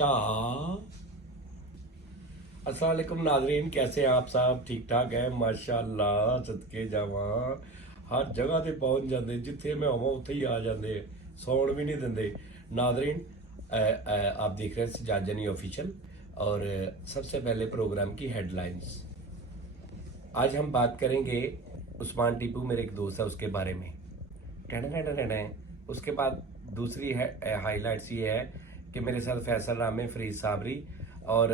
अस्सलाम वालेकुम नाजरीन, कैसे हैं आप सब? ठीक ठाक है माशाअल्लाह, सदके जावा। हर जगह ते पहुंच जाते, जिथे मैं होवां उत्थे ही आ जाते, सौण भी नहीं देंदे। नाजरीन आप देख रहे हैं सजाजनी ऑफिशियल और सबसे पहले प्रोग्राम की हेडलाइंस। आज हम बात करेंगे उस्मान टीपू, मेरे एक दोस्त है, उसके बारे में। उसके बाद दूसरी हाईलाइट्स ये है कि मेरे साथ फैसल रामे, फरीद साबरी और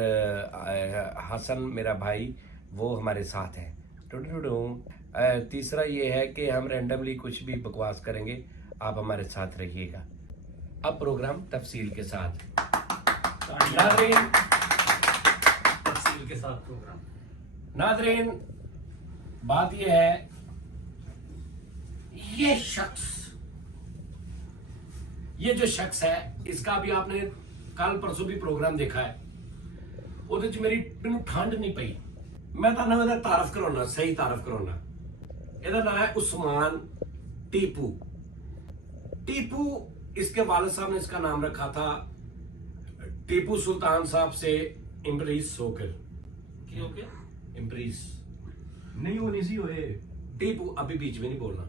हसन मेरा भाई, वो हमारे साथ हैं। तीसरा ये है कि हम रैंडमली कुछ भी बकवास करेंगे, आप हमारे साथ रहिएगा। अब प्रोग्राम तफसील के साथ। नाज़रीन, तफसील के साथ प्रोग्राम। नाज़रीन, बात यह है, ये जो शख्स है, इसका भी आपने कल परसों भी प्रोग्राम देखा है। ਉਹਦੇ ਚ ਮੇਰੀ ਮੈਨੂੰ ਠੰਡ ਨਹੀਂ ਪਈ। मैं ਤੁਹਾਨੂੰ ਇਹਦਾ ਤਾਰਫ ਕਰਾਉਣਾ, ਸਹੀ ਤਾਰਫ ਕਰਾਉਣਾ। ਇਹਦਾ नाम है उस्मान टीपू। टीपू, इसके वालिद साहब ने इसका नाम रखा था टीपू सुल्तान साहब से इम्प्रीस होकर। इम्प्रीस नहीं होनी सी होए। टीपू, अभी बीच में नहीं बोलना।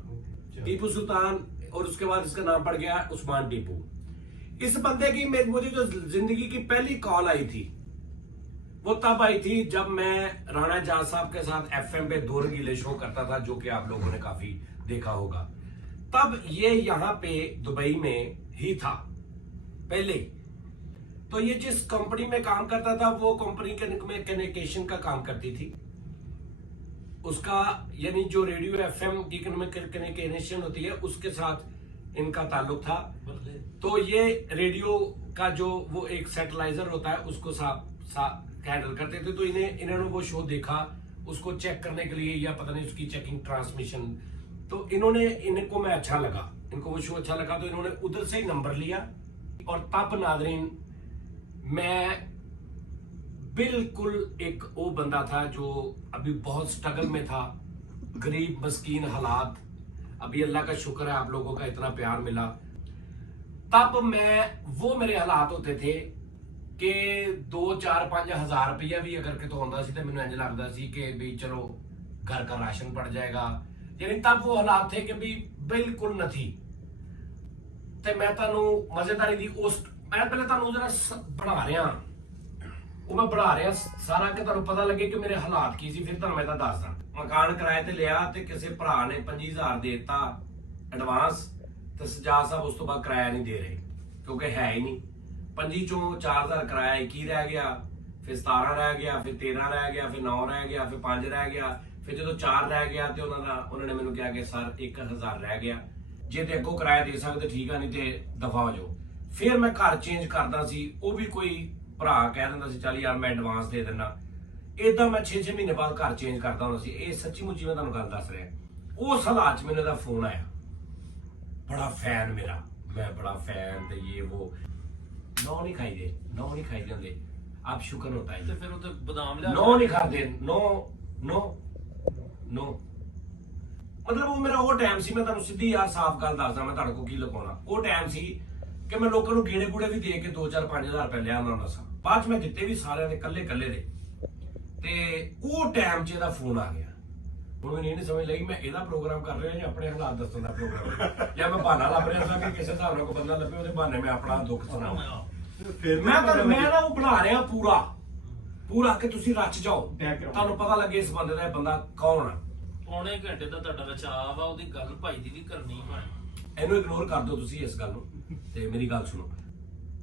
टीपू सुल्तान, और उसके बाद इसका नाम पड़ गया उस्मान टीपू। इस बंदे की मुझे जो जिंदगी की पहली कॉल आई थी, वो तब आई थी जब मैं राणा जाट साहब के साथ एफएम पे दो रंगीले शो करता था, जो कि आप लोगों ने काफी देखा होगा। तब ये यहाँ पे दुबई में ही था पहले। तो ये जिस कंपनी में काम करता था, वो कंपनी में कम्युनिकेशन का काम करती थी। उसका यानी जो रेडियो एफएम की कम्युनिकेशन होती है, उसके साथ इनका ताल्लुक था। तो ये रेडियो का जो वो एक सैटेलाइजर होता है, उसको हैंडल करते थे। तो इन्होंने वो शो देखा, उसको चेक करने के लिए, या पता नहीं उसकी चेकिंग ट्रांसमिशन। तो इनको मैं अच्छा लगा, इनको वो शो अच्छा लगा, तो इन्होंने उधर से ही नंबर लिया। और तब नाज़रीन, मैं बिल्कुल एक वो बंदा था जो अभी बहुत स्ट्रगल में था, गरीब मस्कीन हालात। अभी अल्लाह का शुक्र है, आप लोगों का इतना प्यार मिला। तब वो मेरे हालात होते थे कि 2, 4, 5 हज़ार रुपया भी अगर कितों आंदा सी, तो मैनूं इंज लगदा सी कि भी चलो घर का राशन पड़ जाएगा। यानी तब वो हालात थे कि भी बिल्कुल नहीं। ते मैं तुहानूं मजेदारी दी मैं पहले तुहानूं जरा बढ़ा रहा, वो मैं बढ़ा रहा सारा कि तुहानूं पता लगे कि मेरे हालात की सी। फिर तुहानूं मैं दसदा। मकान किराए ते लिया, ते किसी भरा ने 25,000 दे दिता एडवांस, ते सजाद साहब उस तो बाद किराया नहीं दे रहे, क्योंकि है ही नहीं। 25 चों 4,000 किराया 21 रह गया, फिर 17 रह गया, फिर 13 रह गया, फिर 9 रह गया, फिर 5 रह गया। फिर जो 4 रह गया, तो उन्होंने मैंने कहा कि सर 1,000 रह गया, जे ते अगों किराया दे सकते ठीक है, नहीं तो दफा हो जाओ। फिर मैं घर चेंज करता सी, वो भी कोई भरा कह दिंदा सी चल यार मैं एडवांस दे देना। इदा मैं 6-6 महीने बाद घर चेंज करता होना सी। ये सच्ची मुच्ची मैं तुहानूं गल दस रहा। उस हालात च मैनूं इहदा फोन आया, बड़ा फैन मेरा, मैं बड़ा फैन, ते ये वो नौ नहीं खाई दे होंदे। आप शुक्र होता है, तो फिर वो तो बादाम लिया, नौ नहीं खाते, नो मतलब वो मेरा वो टाइम सी। मैं तुहानूं सीधी यार साफ गल दसदा, मैं तुहाडे कोल की लुकाउणा। वो टाइम सी कि मैं लोकां नूं गेड़े गूड़े भी दे के 2, 4, 5,000 रुपए लिया हुंदा सा। बाद च मैं दित्ते भी सारिਆਂ ਦੇ कल्ले दे। ते वो टाइम च ਇਹਦਾ फोन आ गया। ਹੁਣ ਮੈਨੂੰ ਇਹ ਨਹੀਂ ਸਮਝ ਲੱਗੀ ਮੈਂ ਇਹਦਾ ਪ੍ਰੋਗਰਾਮ ਕਰ ਰਿਹਾ ਜਾਂ ਆਪਣੇ ਹਾਲਾਤ ਦੱਸਣ ਦਾ ਪ੍ਰੋਗਰਾਮ, ਜਾਂ ਮੈਂ ਬਹਾਨਾ ਲੱਭ ਰਿਹਾ ਸਾਂ ਕਿ ਕਿਸੇ ਹਿਸਾਬ ਨਾਲ ਕੋਈ ਬੰਦਾ ਲੱਭੇ, ਉਹਦੇ ਬਹਾਨੇ ਮੈਂ ਆਪਣਾ ਦੁੱਖ ਸੁਣਾਵਾਂ। ਮੈਂ ਨਾ ਉਹ ਬਣਾ ਰਿਹਾ ਪੂਰਾ ਕਿ ਤੁਸੀਂ ਰਚ ਜਾਓ, ਤੁਹਾਨੂੰ ਪਤਾ ਲੱਗੇ ਇਸ ਬੰਦੇ ਦਾ, ਇਹ ਬੰਦਾ ਕੌਣ ਆ। ਪੌਣੇ ਘੰਟੇ ਦਾ ਤੁਹਾਡਾ ਰਚਾਵ ਆ, ਉਹਦੀ ਗੱਲ ਭਾਈ ਦੀ ਵੀ ਕਰਨੀ ਹੈ। ਇਹਨੂੰ ਇਗਨੋਰ ਕਰ ਦਿਓ ਤੁਸੀਂ ਇਸ ਗੱਲ ਨੂੰ, ਤੇ ਮੇਰੀ ਗੱਲ ਸੁਣੋ।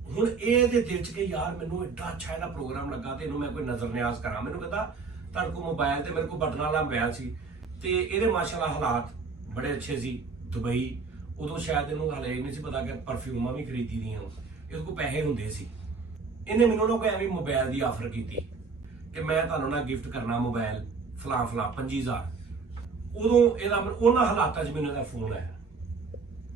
ਹੁਣ ਇਹਦੇ ਦਿਲ ਚ ਕਿ ਯਾਰ ਮੈਨੂੰ ਏਡਾ ਅੱਛਾ ਇਹਦਾ ਪ੍ਰੋਗਰਾਮ ਲੱਗਾ, ਤੇ ਇਹਨੂੰ ਮੈਂ ਕੋਈ ਨਜ਼ਰ ਨਿਆਜ਼ ਕਰਾਂ। ਮੈਨੂੰ ਕਹਿੰਦਾ ਤੁਹਾਡੇ ਕੋਲ ਮੋਬਾਈਲ ਤੇ ਮੇਰੇ ਕੋਲ ਬਟਨ ਵਾਲਾ ਮੋਬਾਈਲ ਸੀ, ਤੇ ਇਹਦੇ ਮਾਸ਼ਾਅੱਲਾ ਹਾਲਾਤ ਬੜੇ ਅੱਛੇ ਸੀ। ਦੁਬਈ ਉਦੋਂ ਸ਼ਾਇਦ ਇਹਨੂੰ ਹਾਲੇ ਨਹੀਂ ਸੀ ਪਤਾ ਕਿ ਪਰਫਿਊਮਾਂ ਵੀ ਖਰੀਦੀ ਦੀਆਂ, ਇਹਦੇ ਕੋਲ ਪੈਸੇ ਹੁੰਦੇ ਸੀ। ਇਹਨੇ ਮੈਨੂੰ ਨਾ ਕੋਈ ਐਵੇਂ ਮੋਬਾਈਲ ਦੀ ਆਫਰ ਕੀਤੀ ਕਿ ਮੈਂ ਤੁਹਾਨੂੰ ਨਾ ਗਿਫਟ ਕਰਨਾ ਮੋਬਾਈਲ ਫਲਾਂ 25,000। ਉਦੋਂ ਇਹਦਾ ਉਹਨਾਂ ਹਾਲਾਤਾਂ 'ਚ ਮੈਨੂੰ ਇਹਦਾ ਫੋਨ ਆਇਆ।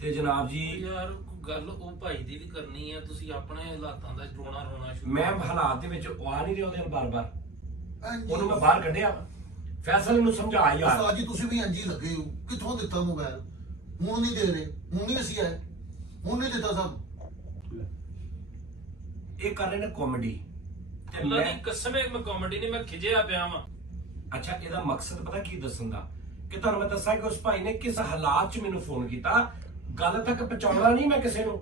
ਤੇ ਜਨਾਬ ਜੀ ਯਾਰ ਗੱਲ ਉਹ ਭਾਈ ਦੀ ਵੀ ਕਰਨੀ ਹੈ, ਤੁਸੀਂ ਆਪਣੇ ਹਾਲਾਤਾਂ ਦਾ ਰੋਣਾ ਸ਼ੁਰੂ। ਮੈਂ ਹਾਲਾਤ ਦੇ ਵਿੱਚ ਆ ਨਹੀਂ ਰਿਹਾ ਉਹਦੇ ਬਾਰ-ਬਾਰ, ਉਹਨੂੰ ਮੈਂ ਬਾਹਰ ਕੱਢਿਆ। ਫੈਸਲ ਨੂੰ ਸਮਝਾ ਯਾਰ। ਉਸਤਾਦ ਜੀ ਤੁਸੀਂ ਵੀ ਇੰਜੀ ਲੱਗੇ ਹੋ, ਕਿੱਥੋਂ ਦਿੱਤਾ ਮੋਬਾਈਲ? ਹੁਣ ਨਹੀਂ ਦੇ ਰਹੇ, ਹੁਣ ਨਹੀਂ ਅਸੀਂ ਆਏ, ਹੁਣ ਨਹੀਂ ਦਿੱਤਾ ਸਭ। ਇਹ ਕਰ ਰਹੇ ਨੇ ਕਾਮੇਡੀ ਤੇ ਅੱਲਾ ਮੈਂ ਦੀ ਕਸਮ ਹੈ ਮੈਂ ਕਾਮੇਡੀ ਨਹੀਂ, ਮੈਂ ਖਿਜਿਆ ਪਿਆ ਵਾਂ। ਅੱਛਾ ਇਹਦਾ ਮਕਸਦ ਪਤਾ ਕੀ ਦੱਸਣ ਦਾ ਕਿ ਤੁਹਾਨੂੰ ਮੈਂ ਦੱਸਾਂ ਕਿ ਉਸ ਭਾਈ ਨੇ ਕਿਸ ਹਾਲਾਤ 'ਚ ਮੈਨੂੰ ਫੋਨ ਕੀਤਾ, ਗੱਲ ਤੱਕ ਪਹੁੰਚਾਉਣਾ ਨਹੀਂ ਮੈਂ ਕਿਸੇ ਨੂੰ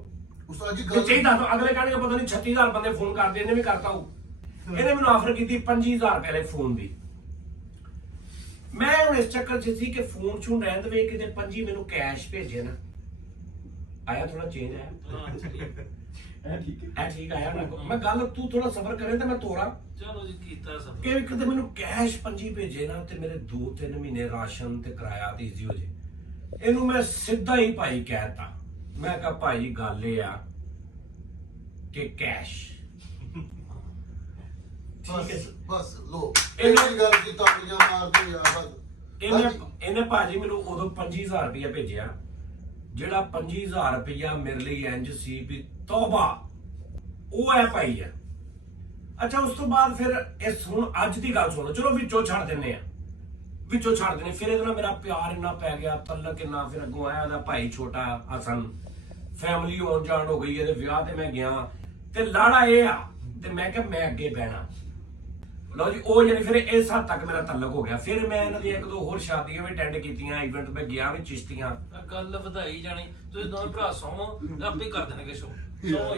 ਉਸਤਾਦ ਜੀ ਤੇ ਗੱਲ ਚਾਹੀਦਾ ਤਾਂ ਅਗਲੇ ਕਹਿਣਗੇ ਪਤਾ ਨਹੀਂ 36000 ਬੰਦੇ ਫੋਨ ਕਰਦੇ, ਇਹਨੇ ਵੀ ਕਰਤਾ ਹੋ। ਇਹਨੇ ਮੈਨੂੰ ਆਫਰ ਕੀਤੀ 25000 ਰੁਪਏ ਵਾਲੇ ਫੋਨ ਦੀ। ਮੈਂ ਹੁਣ ਇਸ ਚੱਕਰ 'ਚ ਸੀ ਕਿ ਫੋਨ ਚੋਂ ਰਹਿਣ ਦੇਵੇ, ਕਿਤੇ 25 ਮੈਨੂੰ ਕੈਸ਼ ਭੇਜੇ ਨਾ। ਆਇਆ ਥੋੜਾ ਚੇਂਜ ਆਇਆ ਹਾਂ ਠੀਕ। ਐ ਠੀਕ ਆਇਆ ਨਾ। ਮੈਂ ਗੱਲ ਤੂੰ ਥੋੜਾ ਸਬਰ ਕਰੇ ਤਾਂ ਮੈਂ ਤੋਰਾਂ ਚਲੋ ਜੀ ਕੀਤਾ ਸਭ। ਕਿ ਕਿਤੇ ਮੈਨੂੰ ਕੈਸ਼ 25 ਭੇਜੇ ਨਾ ਤੇ ਮੇਰੇ 2-3 ਮਹੀਨੇ ਰਾਸ਼ਨ ਤੇ ਕਿਰਾਇਆ ਤੇ ਈਜ਼ੀ ਹੋ ਜੇ। ਇਹਨੂੰ ਮੈਂ ਸਿੱਧਾ ਹੀ ਭਾਈ ਕਹਿਤਾ, ਮੈਂ ਕਿਹਾ ਭਾਈ ਗੱਲ ਇਹ ਆ ਕਿ ਕੈਸ਼ ਠੀਕ ਹੈ। ਬਸ ਲੋ ਇਹਨੇ- ਇਹ ਗੱਲ ਦੀ ਤਾਲੀਆਂ ਮਾਰਦੇ ਯਾਰ ਬਸ। ਇਹਨੇ ਭਾਜੀ ਮੈਨੂੰ ਉਦੋਂ 25000 ਰੁਪਇਆ ਭੇਜਿਆ, ਜਿਹੜਾ 25000 ਰੁਪਇਆ ਮੇਰੇ ਲਈ ਇੰਜ ਸੀ ਵੀ ਤੌਬਾ, ਉਹ ਹੈ ਭਾਈ ਆ। ਅੱਛਾ ਉਸ ਤੋਂ ਬਾਅਦ ਫਿਰ ਇਸ ਹੁਣ ਅੱਜ ਦੀ ਗੱਲ ਸੁਣੋ, ਚਲੋ ਵਿੱਚੋਂ ਛੱਡ ਦਿੰਨੇ ਆ, ਵਿੱਚੋਂ ਛੱਡ ਦਿੰਨੇ। ਫਿਰ ਇਹਦੇ ਨਾਲ ਮੇਰਾ ਪਿਆਰ ਇੰਨਾ ਪੈ ਗਿਆ, ਤਲਕ ਇੰਨਾ। ਫਿਰ ਅੱਗੋਂ ਆਇਆ ਉਹਦਾ ਭਾਈ ਛੋਟਾ ਹਸਨ, ਫੈਮਿਲੀ ਆਉਣ ਜਾਣ ਹੋ ਗਈ, ਇਹਦੇ ਵਿਆਹ ਤੇ ਮੈਂ ਗਿਆ ਤੇ ਲਾੜਾ ਇਹ ਆ ਤੇ ਮੈਂ ਕਿਹਾ ਮੈਂ ਅੱਗੇ ਬਹਿਣਾ। ਲਓ ਜੀ ਉਹ ਯਾਨੀ ਫਿਰ ਇਸ ਹੱਦ ਤੱਕ ਮੇਰਾ ਤਲਕ ਹੋ ਗਿਆ। ਫਿਰ ਮੈਂ ਇਹਨਾਂ ਦੀ 1-2 ਹੋਰ ਸ਼ਾਦੀਆਂ ਵੀ ਅਟੈਂਡ ਕੀਤੀਆਂ, ਇਵੈਂਟ ਮੈਂ ਗਿਆ ਵੀ ਚਿਸ਼ਤੀਆਂ। ਆਹ ਗੱਲ ਵਧਾਈ ਜਾਣੀ, ਤੁਸੀਂ ਦੋਵੇਂ ਭਰਾ ਸੌਂ ਆਪੇ ਕਰ ਦੇਣਗੇ ਸ਼ੋ। ਯਾਰ,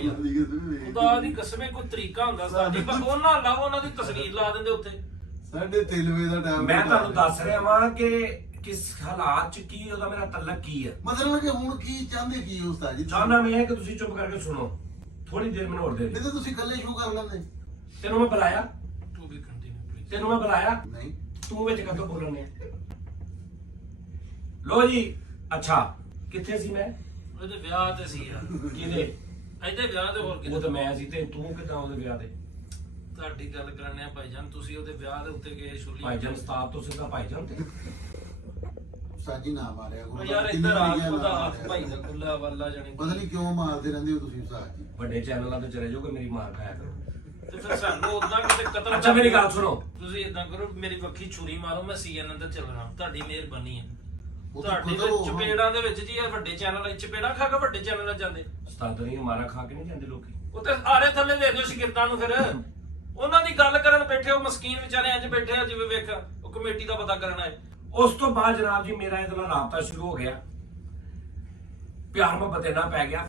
ਖੁਦਾ ਦੀ ਕਸਮ ਹੈ ਕੋਈ ਤਰੀਕਾ ਹੁੰਦਾ ਸਾਡੀ, ਪਰ ਉਹਨਾਂ ਲਾਓ, ਉਹਨਾਂ ਦੀ ਤਸਵੀਰ ਲਾ ਦਿੰਦੇ ਉੱਤੇ। 3:30 ਵਜੇ ਦਾ ਟਾਈਮ ਮੈਂ ਤੁਹਾਨੂੰ ਦੱਸ ਰਿਹਾ ਵਾਂ ਕਿ ਕਿਸ ਹਾਲਾਤ ਚ ਕੀ ਉਹਦਾ ਮੇਰਾ ਤਲਕ ਕੀ ਹੈ। ਮਤਲਬ ਕਿ ਹੁਣ ਕੀ ਚਾਹੁੰਦੇ ਕੀ ਹੋ ਉਸਤਾਦ ਜੀ? ਚਾਹਨਾ ਮੈਂ ਹੈ ਕਿ ਤੁਸੀਂ ਚੁੱਪ ਕਰਕੇ ਸੁਣੋ, ਥੋੜੀ ਦੇਰ ਮੈਨੂੰ ਹੋਰ ਦੇ ਨਹੀਂ ਦਿਓ। ਤਾਂ ਤੁਸੀਂ ਇਕੱਲੇ ਸ਼ੁਰੂ ਕਰ ਲੈਂਦੇ। ਤੈਨੂੰ ਮੈਂ ਬੁਲਾਇਆ, ਟੂ ਬੀ ਕੰਟੀਨਿਊ ਪਲੀਜ਼। ਤੈਨੂੰ ਮੈਂ ਬੁਲਾਇਆ, ਨਹੀਂ ਤੂੰ ਵਿੱਚ ਕਦੋਂ ਬੋਲਣੇ। ਲੋ ਜੀ ਅੱਛਾ ਕਿੱਥੇ ਸੀ ਮੈਂ? ਉਹਦੇ ਵਿਆਹ ਤੇ ਸੀ ਯਾਰ, ਕਿਹਦੇ? ਇਹਦੇ ਵਿਆਹ ਤੇ ਹੋਰ ਉਹ ਕਿਤੇ। ਤਾਂ ਮੈਂ ਸੀ ਤੇ ਤੂੰ ਕਿੱਦਾਂ ਉਹਦੇ ਵਿਆਹ ਤੇ? ਤੁਹਾਡੀ ਗੱਲ ਕਰਨੇ ਆ ਭਾਈਜਾਨ, ਤੁਸੀਂ ਉਹਦੇ ਵਿਆਹ ਦੇ ਉੱਤੇ ਗਏ ਛੁੱਲੀ। ਭਾਈਜਾਨ ਉਸਤਾਦ ਤੋਂ ਸਿੱਧਾ ਭਾਈਜਾਨ ਤੇ। ਉਸਤਾਦ ਜੀ ਨਾ ਮਾਰਿਆ ਕਰੋ। ਉਹ ਯਾਰ ਕਿੰਨੀ ਇੱਧਰ ਆ, ਵਾਰੀ ਨਾ ਉਹਦਾ ਮਾਰਿਆ ਹੱਥ ਭਾਈ ਦਾ ਕਰੋ। ਖੁੱਲਾ ਵੱਲਾ ਜਾਣੀ। ਪਤਾ ਨਹੀਂ ਕਿਉਂ ਮਾਰਦੇ ਰਹਿੰਦੇ ਹੋ ਤੁਸੀਂ ਉਸਤਾਦ ਜੀ। ਵੱਡੇ ਚੈਨਲਾਂ ਤੇ ਚਲੇ ਜਾਓਗੇ, ਮੇਰੀ ਮਾਰ ਖਾਇਆ ਕਰੋ। ਤੇ ਫਿਰ ਸਾਨੂੰ ਉਦਾਂ ਕਿਤੇ ਕਤਲ। ਅੱਛਾ ਮੇਰੀ ਗੱਲ ਸੁਣੋ, ਤੁਸੀਂ ਇਦਾਂ ਕਰੋ, ਮੇਰੀ ਵੱਖੀ ਛੁਰੀ ਮਾਰੋ, ਮੈਂ CNN ਤੇ ਚੱਲਣਾ। ਤੁਹਾਡੀ ਮਿਹਰਬਾਨੀ ਹੈ। ਉਹ ਤਾਂ ਤੁਹਾਡੀ ਖੁਦ ਉਹ- ਚਪੇੜਾਂ ਦੇ ਵਿੱਚ ਜੀ ਇਹ ਵੱਡੇ ਚੈਨਲ ਚਪੇੜਾਂ ਖਾ ਕੇ ਵੱਡੇ ਚੈਨਲ ਜਾਂਦੇ। ਉਸਤਾਦ ਨਹੀਂ ਮਾਰਾ ਖਾ ਕੇ ਨਹੀਂ ਜਾਂਦੇ ਲੋਕੀ। ਉਹ ਤੇ ਆਰੇ ਥੱਲੇ ਦੇ ਦਿਓ ਸ਼ਾਗਿਰਦਾਂ ਨੂੰ। ਫਿਰ ਉਹਨਾਂ ਦੀ ਗੱਲ ਕਰਨ ਬੈਠੇ, ਉਹ ਮਸਕੀਨ ਵਿਚਾਰੇ ਇੰਜ ਬੈਠੇ ਆ ਜਿਵੇਂ ਵੇਖ ਉਹ ਕਮੇਟੀ ਦਾ ਪਤਾ ਕਰਨਾ ਹੈ। ਉਸ ਤੋਂ ਬਾਅਦ ਜਨਾਬ ਜੀ ਮੇਰਾ ਇਹਦੇ ਨਾਲ ਰਾਬਤਾ ਸ਼ੁਰੂ ਹੋ ਗਿਆ, ਪਿਆਰ ਮੁਹੱਬਤ ਇੰਨਾ ਪੈ ਗਿਆ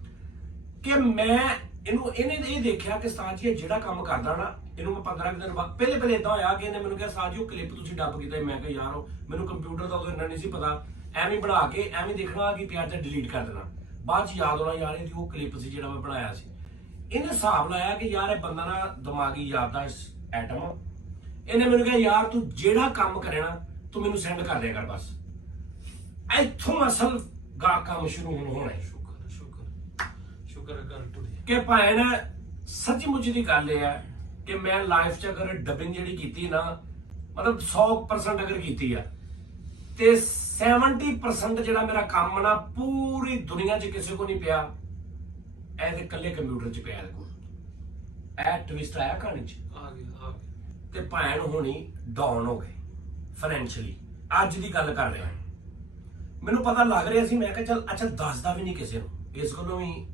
ਕਿ ਮੈਂ ਇਹਨੇ ਇਹ ਦੇਖਿਆ ਕਿ ਉਸਤਾਦ ਜੀ ਇਹ ਜਿਹੜਾ ਕੰਮ ਕਰਦਾ ਨਾ, ਇਹਨੂੰ ਮੈਂ 15 ਦਿਨ ਬਾਅਦ ਪਹਿਲੇ ਇਦਾਂ ਹੋਇਆ ਕਿ ਇਹਨੇ ਮੈਨੂੰ ਕਿਹਾ ਉਸਤਾਦ ਜੀ ਉਹ ਕਲਿੱਪ ਤੁਸੀਂ ਡੱਬ ਕੀਤਾ। ਮੈਂ ਕਿਹਾ ਯਾਰ ਮੈਨੂੰ ਕੰਪਿਊਟਰ ਦਾ ਉਦੋਂ ਇੰਨਾ ਨਹੀਂ ਸੀ ਪਤਾ, ਐਵੇਂ ਬਣਾ ਕੇ ਐਵੇਂ ਦੇਖਣਾ ਕਿ ਪਿਆਰ ਤੇ ਡਿਲੀਟ ਕਰ ਦੇਣਾ। ਬਾਅਦ ਚ ਯਾਦ ਆਉਣਾ ਯਾਰ ਇਹਦੀ ਉਹ ਕਲਿੱਪ ਸੀ ਜਿਹੜਾ ਮੈਂ ਬਣਾਇਆ ਸੀ। ਇਹਨੇ ਹਿਸਾਬ ਲਾਇਆ ਕਿ ਯਾਰ ਇਹ ਬੰਦਾ ਨਾ ਦਿਮਾਗੀ ਯਾਦਦਾਸ਼ਤ ਐਟਮ ਆ। ਇਹਨੇ ਮੈਨੂੰ ਕਿਹਾ ਯਾਰ ਤੂੰ ਜਿਹੜਾ ਕੰਮ ਕਰੇ ਨਾ ਤੂੰ ਮੈਨੂੰ ਸੈਂਡ ਕਰ ਦਿਆ ਕਰ ਬਸ। ਇੱਥੋਂ ਅਸਲ ਕੰਮ ਸ਼ੁਰੂ ਹੋਣਾ ਹੈ। ਸ਼ੁਕਰ ਕਰ ਟੁੱਟੀ ਕਿ ਭੈਣ ਸੱਚਮੁੱਚ ਦੀ ਗੱਲ ਇਹ ਹੈ ਕਿ ਮੈਂ ਲਾਈਫ 'ਚ ਅਗਰ ਡਬਿੰਗ ਜਿਹੜੀ ਕੀਤੀ ਨਾ, ਮਤਲਬ 100% ਅਗਰ ਕੀਤੀ ਆ ਤੇ 70% ਜਿਹੜਾ ਮੇਰਾ ਕੰਮ ਨਾ ਪੂਰੀ ਦੁਨੀਆ 'ਚ ਕਿਸੇ ਕੋ ਨਹੀਂ ਪਿਆ, ਇਹਦੇ ਇਕੱਲੇ ਕੰਪਿਊਟਰ 'ਚ ਪਿਆ। ਇਹਦੇ ਕੋਲ ਇਹ ਟਵਿਸਟ ਆਇਆ ਕਹਾਣੀ 'ਚ। ਆ ਗਿਆ ਤੇ ਭੈਣ ਹੋਣੀ ਡਾਊਨ ਹੋ ਗਏ ਫਾਈਨੈਂਸ਼ੀਅਲੀ। ਅੱਜ ਦੀ ਗੱਲ ਕਰ ਰਿਹਾ, ਮੈਨੂੰ ਪਤਾ ਲੱਗ ਰਿਹਾ ਸੀ। ਮੈਂ ਕਿਹਾ ਚੱਲ ਅੱਛਾ ਦੱਸਦਾ ਵੀ ਨਹੀਂ ਕਿਸੇ ਨੂੰ, ਇਸ ਕੋਲੋਂ ਵੀ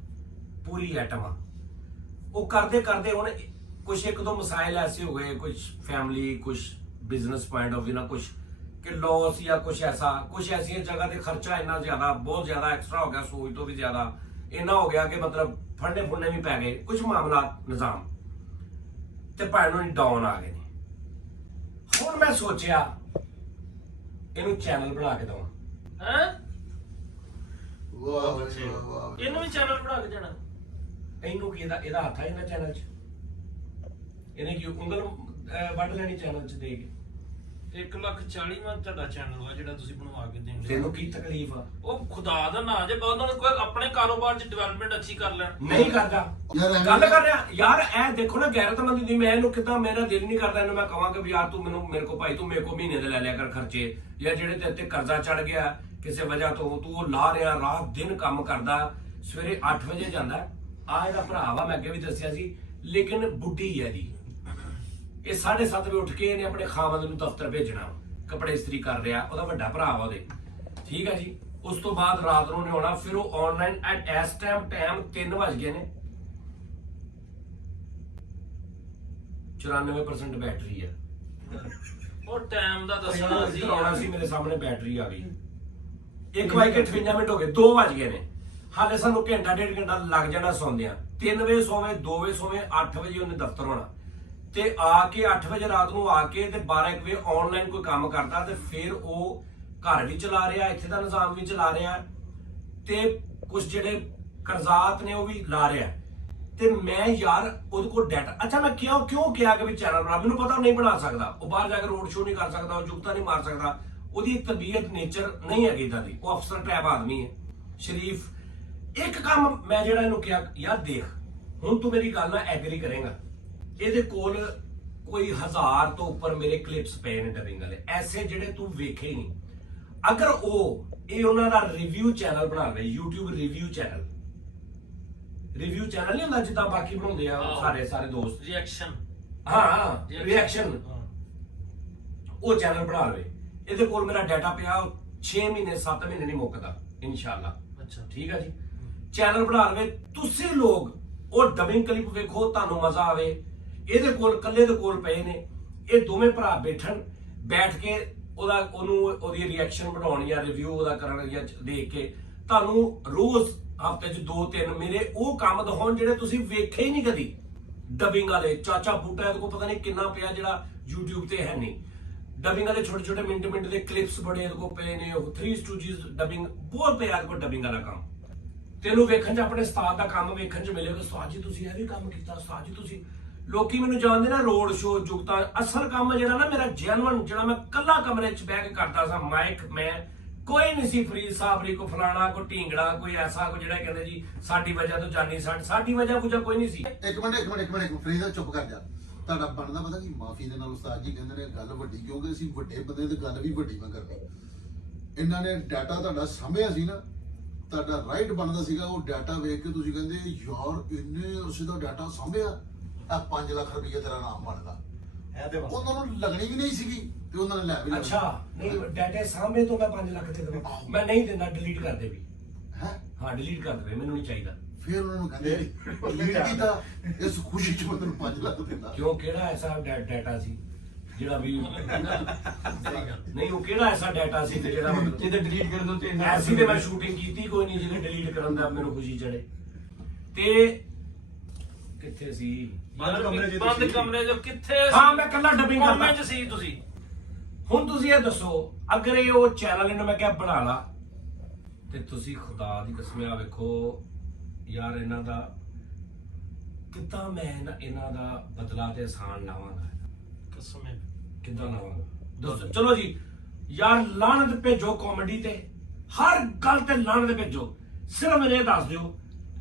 ਪੂਰੀ ਐਟਮ ਆ। ਉਹ ਕਰਦੇ ਕਰਦੇ ਹੁਣ ਕੁਛ 1-2 ਮਸਾਇਲ ਐਸੇ ਹੋ ਗਏ, ਕੁਛ ਫੈਮਿਲੀ, ਕੁਛ ਬਿਜ਼ਨਸ ਪੁਆਇੰਟ ਆਫ व्यू ਨਾ, ਕੁਛ ਕਿ ਲॉस ਜਾਂ ਕੁਛ ਐਸਾ, ਕੁਛ ਐਸੀਆਂ ਜਗ੍ਹਾ ਤੇ ਖਰਚਾ ਇੰਨਾ ਜ਼ਿਆਦਾ, ਬਹੁਤ ਜ਼ਿਆਦਾ ਐਕਸਟਰਾ ਹੋ ਗਿਆ, ਸੋਚ ਤੋਂ ਵੀ ਜ਼ਿਆਦਾ ਇੰਨਾ ਹੋ ਗਿਆ ਕਿ ਮਤਲਬ ਫੰਡੇ ਫੁੰਡੇ ਵੀ ਪੈ ਗਏ, ਕੁਛ ਮਾਮਲਾ ਨਿਜ਼ਾਮ ਤੇ ਭੈਣ ਨੂੰ ਡਾਊਨ ਆ ਗਏ ਨੇ। ਹੁਣ ਮੈਂ ਸੋਚਿਆ ਇਹਨੂੰ ਚੈਨਲ ਬਣਾ ਕੇ ਦਵਾਂ। ਹੈ ਵਾਹ ਵਾਹ ਵਾਹ। ਇਹਨੂੰ ਵੀ ਚੈਨਲ ਬਣਾ ਕੇ ਦੇਣਾ। ਇਹਨੂੰ ਕੀ ਇਹਦਾ ਹੱਥ ਆ ਇਹਨਾਂ ਚੈਨਲ 'ਚ? ਇਹਨੇ ਕੀ ਉਂਗਲ ਵੱਢ ਲੈਣੀ ਚੈਨਲ 'ਚ ਦੇ ਕੇ? 1,40,000 ਤੁਹਾਡਾ ਚੈਨਲ ਆ ਜਿਹੜਾ ਤੁਸੀਂ ਬਣਵਾ ਕੇ ਦੇਣ। ਤੈਨੂੰ ਕੀ ਤਕਲੀਫ ਆ? ਉਹ ਖੁਦਾ ਦਾ ਨਾਂ ਜੇ ਉਹਨਾਂ ਨੂੰ ਕੋਈ ਆਪਣੇ ਕਾਰੋਬਾਰ 'ਚ ਡਿਵੈਲਪਮੈਂਟ ਅੱਛੀ ਕਰ ਲੈਣ। ਨਹੀਂ ਕਰਦਾ ਯਾਰ ਐਵੇਂ- ਗੱਲ ਕਰ ਰਿਹਾ ਯਾਰ। ਇਹ ਦੇਖੋ ਨਾ ਗੈਰਤਮੰਦੀ ਦੀ। ਮੈਂ ਇਹਨੂੰ ਕਿਦਾਂ, ਮੇਰਾ ਦਿਲ ਨਹੀਂ ਕਰਦਾ ਇਹਨੂੰ ਮੈਂ ਕਹਾਂਗਾ ਵੀ ਯਾਰ ਤੂੰ ਮੇਰੇ ਕੋ ਭਾਈ ਤੂੰ ਮੇਰੇ ਕੋ ਮਹੀਨੇ ਦੇ ਲੈ ਲਿਆ ਕਰ ਖਰਚੇ, ਜਾਂ ਜਿਹੜੇ ਤੇਰੇ ਤੇ ਕਰਜ਼ਾ ਚੜ ਗਿਆ ਕਿਸੇ ਵਜ੍ਹਾ ਤੋਂ ਤੂੰ ਉਹ ਲਾ ਰਿਹਾ, ਰਾਤ ਦਿਨ ਕੰਮ ਕਰਦਾ, ਸਵੇਰੇ 8 ਵਜੇ ਜਾਂਦਾ। ਆ ਇਹਦਾ ਭਰਾ ਵਾ, ਮੈਂ ਅੱਗੇ ਵੀ ਦੱਸਿਆ ਸੀ, ਲੇਕਿਨ ਬੁੱਢੀ ਹੈ ਜੀ। ਇਹ 7:30 ਵਜੇ ਉੱਠ ਕੇ ਇਹਨੇ ਆਪਣੇ ਖਾਵੰਦ ਨੂੰ ਦਫ਼ਤਰ ਭੇਜਣਾ, ਕੱਪੜੇ ਇਸਤਰੀ ਕਰ ਰਿਹਾ, ਉਹਦਾ ਵੱਡਾ ਭਰਾ ਵਾ ਉਹਦੇ, ਠੀਕ ਹੈ ਜੀ। ਉਸ ਤੋਂ ਬਾਅਦ ਰਾਤ ਨੂੰ ਨਹੀਂ ਆਉਣਾ, ਫਿਰ ਉਹ ਆਨਲਾਈਨ ਐਟ ਇਸ ਟਾਈਮ 3 ਵਜ ਗਏ ਨੇ। 94% ਬੈਟਰੀ ਆ। ਉਹ ਟਾਈਮ ਦਾ ਦੱਸਣਾ ਸੀ ਆਉਣਾ ਸੀ, ਮੇਰੇ ਸਾਹਮਣੇ ਬੈਟਰੀ ਆ ਗਈ। 1:58 ਮਿੰਟ ਹੋ ਗਏ, 2 ਵੱਜ ਗਏ ਨੇ, ਹਾਲੇ ਸਾਨੂੰ ਘੰਟਾ ਡੇਢ ਘੰਟਾ ਲੱਗ ਜਾਣਾ ਸੌਂਦਿਆਂ। 3 ਵਜੇ ਸੋਵੇਂ, 2 ਵਜੇ ਸੋਵੇਂ, 8 ਵਜੇ ਉਹਨੇ ਦਫ਼ਤਰ ਹੋਣਾ ਤੇ ਆ ਕੇ 8 ਵਜੇ ਰਾਤ ਨੂੰ ਆ ਕੇ ਤੇ 12 ਵਜੇ ਆਨਲਾਈਨ ਕੋਈ ਕੰਮ ਕਰਦਾ ਤੇ ਫਿਰ ਉਹ ਘਰ ਵੀ ਚਲਾ ਰਿਹਾ, ਇੱਥੇ ਦਾ ਨਿਜ਼ਾਮ ਵੀ ਚਲਾ ਰਿਹਾ ਤੇ ਕੁਝ ਜਿਹੜੇ ਕਰਜ਼ਾਤ ਨੇ ਉਹ ਵੀ ਲਾ ਰਿਹਾ। ਤੇ ਮੈਂ ਯਾਰ ਉਹਦੇ ਕੋਲ ਡਾਟਾ, ਅੱਛਾ ਮੈਂ ਕਿਉਂ ਕਿਹਾ ਕਿ ਵੀ ਚੈਨਲ ਬਣਾ, ਮੈਨੂੰ ਪਤਾ ਨਹੀਂ ਬਣਾ ਸਕਦਾ, ਉਹ ਬਾਹਰ ਜਾ ਕੇ ਰੋਡ ਸ਼ੋਅ ਨਹੀਂ ਕਰ ਸਕਦਾ, ਉਹ ਜੁਗਤਾ ਨਹੀਂ ਮਾਰ ਸਕਦਾ, ਉਹਦੀ ਤਬੀਅਤ ਨੇਚਰ ਨਹੀਂ ਹੈਗੀ ਇਦਾਂ ਦੀ, ਉਹ ਅਫਸਰ ਟਾਈਪ ਆਦਮੀ ਹੈ ਸ਼ਰੀਫ। ਇੱਕ ਕੰਮ ਮੈਂ ਜਿਹੜਾ ਇਹਨੂੰ ਕਿਹਾ, ਯਾਰ ਦੇਖ ਹੁਣ ਤੂੰ ਮੇਰੀ ਗੱਲ ਨਾਲ ਐਗਰੀ ਕਰੇਗਾ, ਇਹਦੇ ਕੋਲ ਕੋਈ 1000 ਤੋਂ ਉੱਪਰ ਮੇਰੇ ਕਲਿੱਪਸ ਪਏ ਨੇ ਡਬਿੰਗ ਵਾਲੇ, ਐਸੇ ਜਿਹੜੇ ਤੂੰ ਵੇਖੇ ਹੀ ਨਹੀਂ। ਅਗਰ ਇਹ ਉਹਨਾਂ ਦਾ ਰਿਵਿਊ ਚੈਨਲ ਬਣਾ ਲਵੇ, YouTube ਰਿਵਿਊ ਚੈਨਲ ਨਹੀਂ ਹੁੰਦਾ ਜਿੱਦਾਂ ਬਾਕੀ ਬਣਾਉਂਦੇ ਆ ਸਾਰੇ ਦੋਸਤ, ਰਿਐਕਸ਼ਨ, ਹਾਂ ਰਿਐਕਸ਼ਨ, ਉਹ ਚੈਨਲ ਬਣਾ ਲਵੇ। ਇਹਦੇ ਕੋਲ ਮੇਰਾ ਡਾਟਾ ਪਿਆ 6 ਮਹੀਨੇ 7 ਮਹੀਨੇ ਨਹੀਂ ਮੁੱਕਦਾ ਇਨਸ਼ਾਅੱਲਾ। ਅੱਛਾ ਠੀਕ ਹੈ ਜੀ, ਚੈਨਲ ਬਣਾ ਲਵੇ। ਤੁਸੀਂ ਲੋਕ ਉਹ ਡਬਿੰਗ ਕਲਿੱਪ ਵੇਖੋ, ਤੁਹਾਨੂੰ ਮਜ਼ਾ ਆਵੇ। ਇਹਦੇ ਕੋਲ ਕੱਲੇ ਦੇ ਕੋਲ ਪਏ ਨੇ, ਇਹ ਦੋਵੇਂ ਭਰਾ ਬੈਠ ਕੇ ਉਹਦੀ ਰਿਐਕਸ਼ਨ ਬਣਾਉਣ ਜਾਂ ਰਿਵਿਊ ਉਹਦਾ ਕਰਨ ਜਾਂ ਦੇਖ ਕੇ ਤੁਹਾਨੂੰ ਰੋਜ਼ ਹਫਤੇ 'ਚ 2-3 ਮੇਰੇ ਉਹ ਕੰਮ ਦਿਖਾਉਣ ਜਿਹੜੇ ਤੁਸੀਂ ਵੇਖੇ ਹੀ ਨਹੀਂ ਕਦੀ। ਡਬਿੰਗ ਵਾਲੇ ਚਾਚਾ ਬੂਟਾ ਇਹਦੇ ਕੋਲ ਪਤਾ ਨਹੀਂ ਕਿੰਨਾ ਪਿਆ ਜਿਹੜਾ YouTube ਤੇ ਹੈ ਨਹੀਂ। ਡਬਿੰਗ ਵਾਲੇ ਛੋਟੇ ਮਿੰਟ ਦੇ ਕਲਿੱਪਸ ਬੜੇ ਇਹਦੇ ਕੋਲ ਪਏ ਨੇ, ਉਹ 3 ਸਟੂਡੀਜ਼ ਡਬਿੰਗ ਬਹੁਤ ਪਿਆ ਇਹਦੇ ਕੋਲ ਡਬਿੰਗ ਵਾਲਾ ਕੰਮ। ਤੈਨੂੰ ਵੇਖਣ 'ਚ ਆਪਣੇ ਉਸਤਾਦ ਦਾ ਕੰਮ ਵੇਖਣ 'ਚ ਮਿਲੇਗਾ, ਉਸਤਾਦ ਜੀ ਤੁਸੀਂ ਇਹ ਵੀ ਕੰਮ ਕੀਤਾ, ਉਸਤਾਦ ਜੀ ਤੁਸੀਂ। ਲੋਕੀ ਮੈਨੂੰ ਜਾਣਦੇ ਨਾ ਰੋਡ ਸ਼ੋਅ ਜੁਗਤਾ, ਅਸਲ ਕੰਮ ਜਿਹੜਾ ਨਾ ਮੇਰਾ ਜੈਨੂਅਨ, ਜਿਹੜਾ ਮੈਂ ਕੱਲਾ ਕਮਰੇ 'ਚ ਬਹਿ ਕੇ ਕਰਦਾ ਸਾਂ, ਮਾਈਕ ਮੈਂ ਕੋਈ ਨਹੀਂ ਸੀ, ਫਰੀਦ ਸਾਬਰੀ ਕੋ ਫਲਾਣਾ ਕੋ ਢੀਂਗੜਾ ਕੋਈ ਐਸਾ ਕੋ ਜਿਹੜਾ ਕਹਿੰਦੇ ਜੀ ਸਾਡੀ ਵਜ੍ਹਾ ਤੋਂ ਜਾਨੀ ਸਾਡੀ ਵਜ੍ਹਾ ਕੁਝ ਕੋਈ ਨਹੀਂ ਸੀ। ਇੱਕ ਮਿੰਟ ਫਰੀਦ ਚੁੱਪ ਕਰ ਜਾ। ਤੁਹਾਡਾ ਬਣਦਾ ਪਤਾ ਕੀ ਮਾਫੀ ਦੇ ਨਾਲ ਉਸਤਾਦ ਜੀ ਕਹਿੰਦੇ ਨੇ ਗੱਲ ਵੱਡੀ, ਕਿਉਂਕਿ ਅਸੀਂ ਵੱਡੇ ਬੰਦੇ ਤੇ ਗੱਲ ਵੀ ਵੱਡੀ ਮੈਂ ਕਰਨੀ। ਇਹਨਾਂ ਨੇ ਡਾਟਾ ਤੁਹਾਡਾ ਸਾਂਭਿਆ ਸੀ ਨਾ, ਤੁਹਾਡਾ ਰਾਈਟ ਬਣਦਾ ਸੀਗਾ ਉਹ ਡਾਟਾ ਵੇਖ ਕੇ ਤੁਸੀਂ ਕਹਿੰਦੇ ਯਾਰ ਇੰਨੇ ਉਸੇ ਦਾ ਡਾਟਾ ਸਾਂਭਿਆ, ਆ 5 ਲੱਖ ਰੁਪਏ ਤੇਰਾ ਨਾਮ ਬਣਦਾ। ਉਹਨਾਂ ਨੂੰ ਲੱਗਣੀ ਵੀ ਨਹੀਂ ਸੀਗੀ ਤੇ ਉਹਨਾਂ ਨੇ ਲੈ ਵੀ ਲਿਆ। ਅੱਛਾ ਨਹੀਂ ਡਾਟਾ ਸਾਹਮਣੇ ਤੋਂ ਮੈਂ 5 ਲੱਖ ਦੇ ਦਵਾਂ, ਮੈਂ ਨਹੀਂ ਦਿੰਦਾ, ਡਿਲੀਟ ਕਰ ਦੇ ਵੀ। ਹੈ ਹਾਂ ਡਿਲੀਟ ਕਰ ਦੇ, ਮੈਨੂੰ ਨਹੀਂ ਚਾਹੀਦਾ। ਫਿਰ ਉਹਨਾਂ ਨੂੰ ਕਹਿੰਦੇ ਲੀਡ ਕੀਤਾ, ਇਸ ਖੁਸ਼ੀ ਚ ਮੈਂ ਤੈਨੂੰ 5 ਲੱਖ ਦਿੰਦਾ। ਕਿਉਂ ਕਿਹੜਾ ਐਸਾ ਡਾਟਾ ਸੀ ਜਿਹੜਾ ਵੀ ਨਹੀਂ, ਉਹ ਕਿਹੜਾ ਐਸਾ ਡਾਟਾ ਸੀ ਜਿਹੜਾ ਮਤਲਬ ਜਿਹਦੇ ਡਿਲੀਟ ਕਰ ਦੋ ਤੇ ਐਸੀ ਤੇ ਮੈਂ ਸ਼ੂਟਿੰਗ ਕੀਤੀ ਕੋਈ ਨਹੀਂ ਜਿਹਨੇ ਡਿਲੀਟ ਕਰਨ ਦਾ ਮੈਨੂੰ ਖੁਸ਼ੀ ਚੜੇ। ਤੇ ਕਿੱਥੇ ਸੀ ਬੰਦ ਕਮਰੇ 'ਚ ਕਿੱਥੇ? ਹਾਂ ਮੈਂ ਕੱਲਾ ਡਬਿੰਗ ਕਰਦਾ ਚ ਸੀ ਤੁਸੀਂ। ਹੁਣ ਤੁਸੀਂ ਇਹ ਦੱਸੋ, ਅਗਰ ਇਹ ਉਹ ਚੈਨਲ ਇਹਨੂੰ ਮੈਂ ਕਿਹਾ ਬਣਾ ਲਾ ਤੇ ਤੁਸੀਂ ਖੁਦਾ ਦੀ ਕਸਮ ਆ ਵੇਖੋ ਯਾਰ ਇਹਨਾਂ ਦਾ ਕਿੱਦਾਂ ਮੈਂ ਇਹਨਾਂ ਦਾ ਬਦਲਾ ਤੇ ਆਸਾਨ ਲਾਵਾਂਗਾ, ਕਸਮ ਹੈ ਕਿੱਦਾਂ ਲਾਵਾਂਗਾ ਦੱਸੋ। ਚਲੋ ਜੀ ਯਾਰ ਲਾਹਨਤ ਭੇਜੋ ਕਾਮੇਡੀ ਤੇ, ਹਰ ਗੱਲ ਤੇ ਲਾਹਨਤ ਭੇਜੋ। ਸਿਰਫ ਮੈਨੂੰ ਇਹ ਦੱਸ ਦਿਓ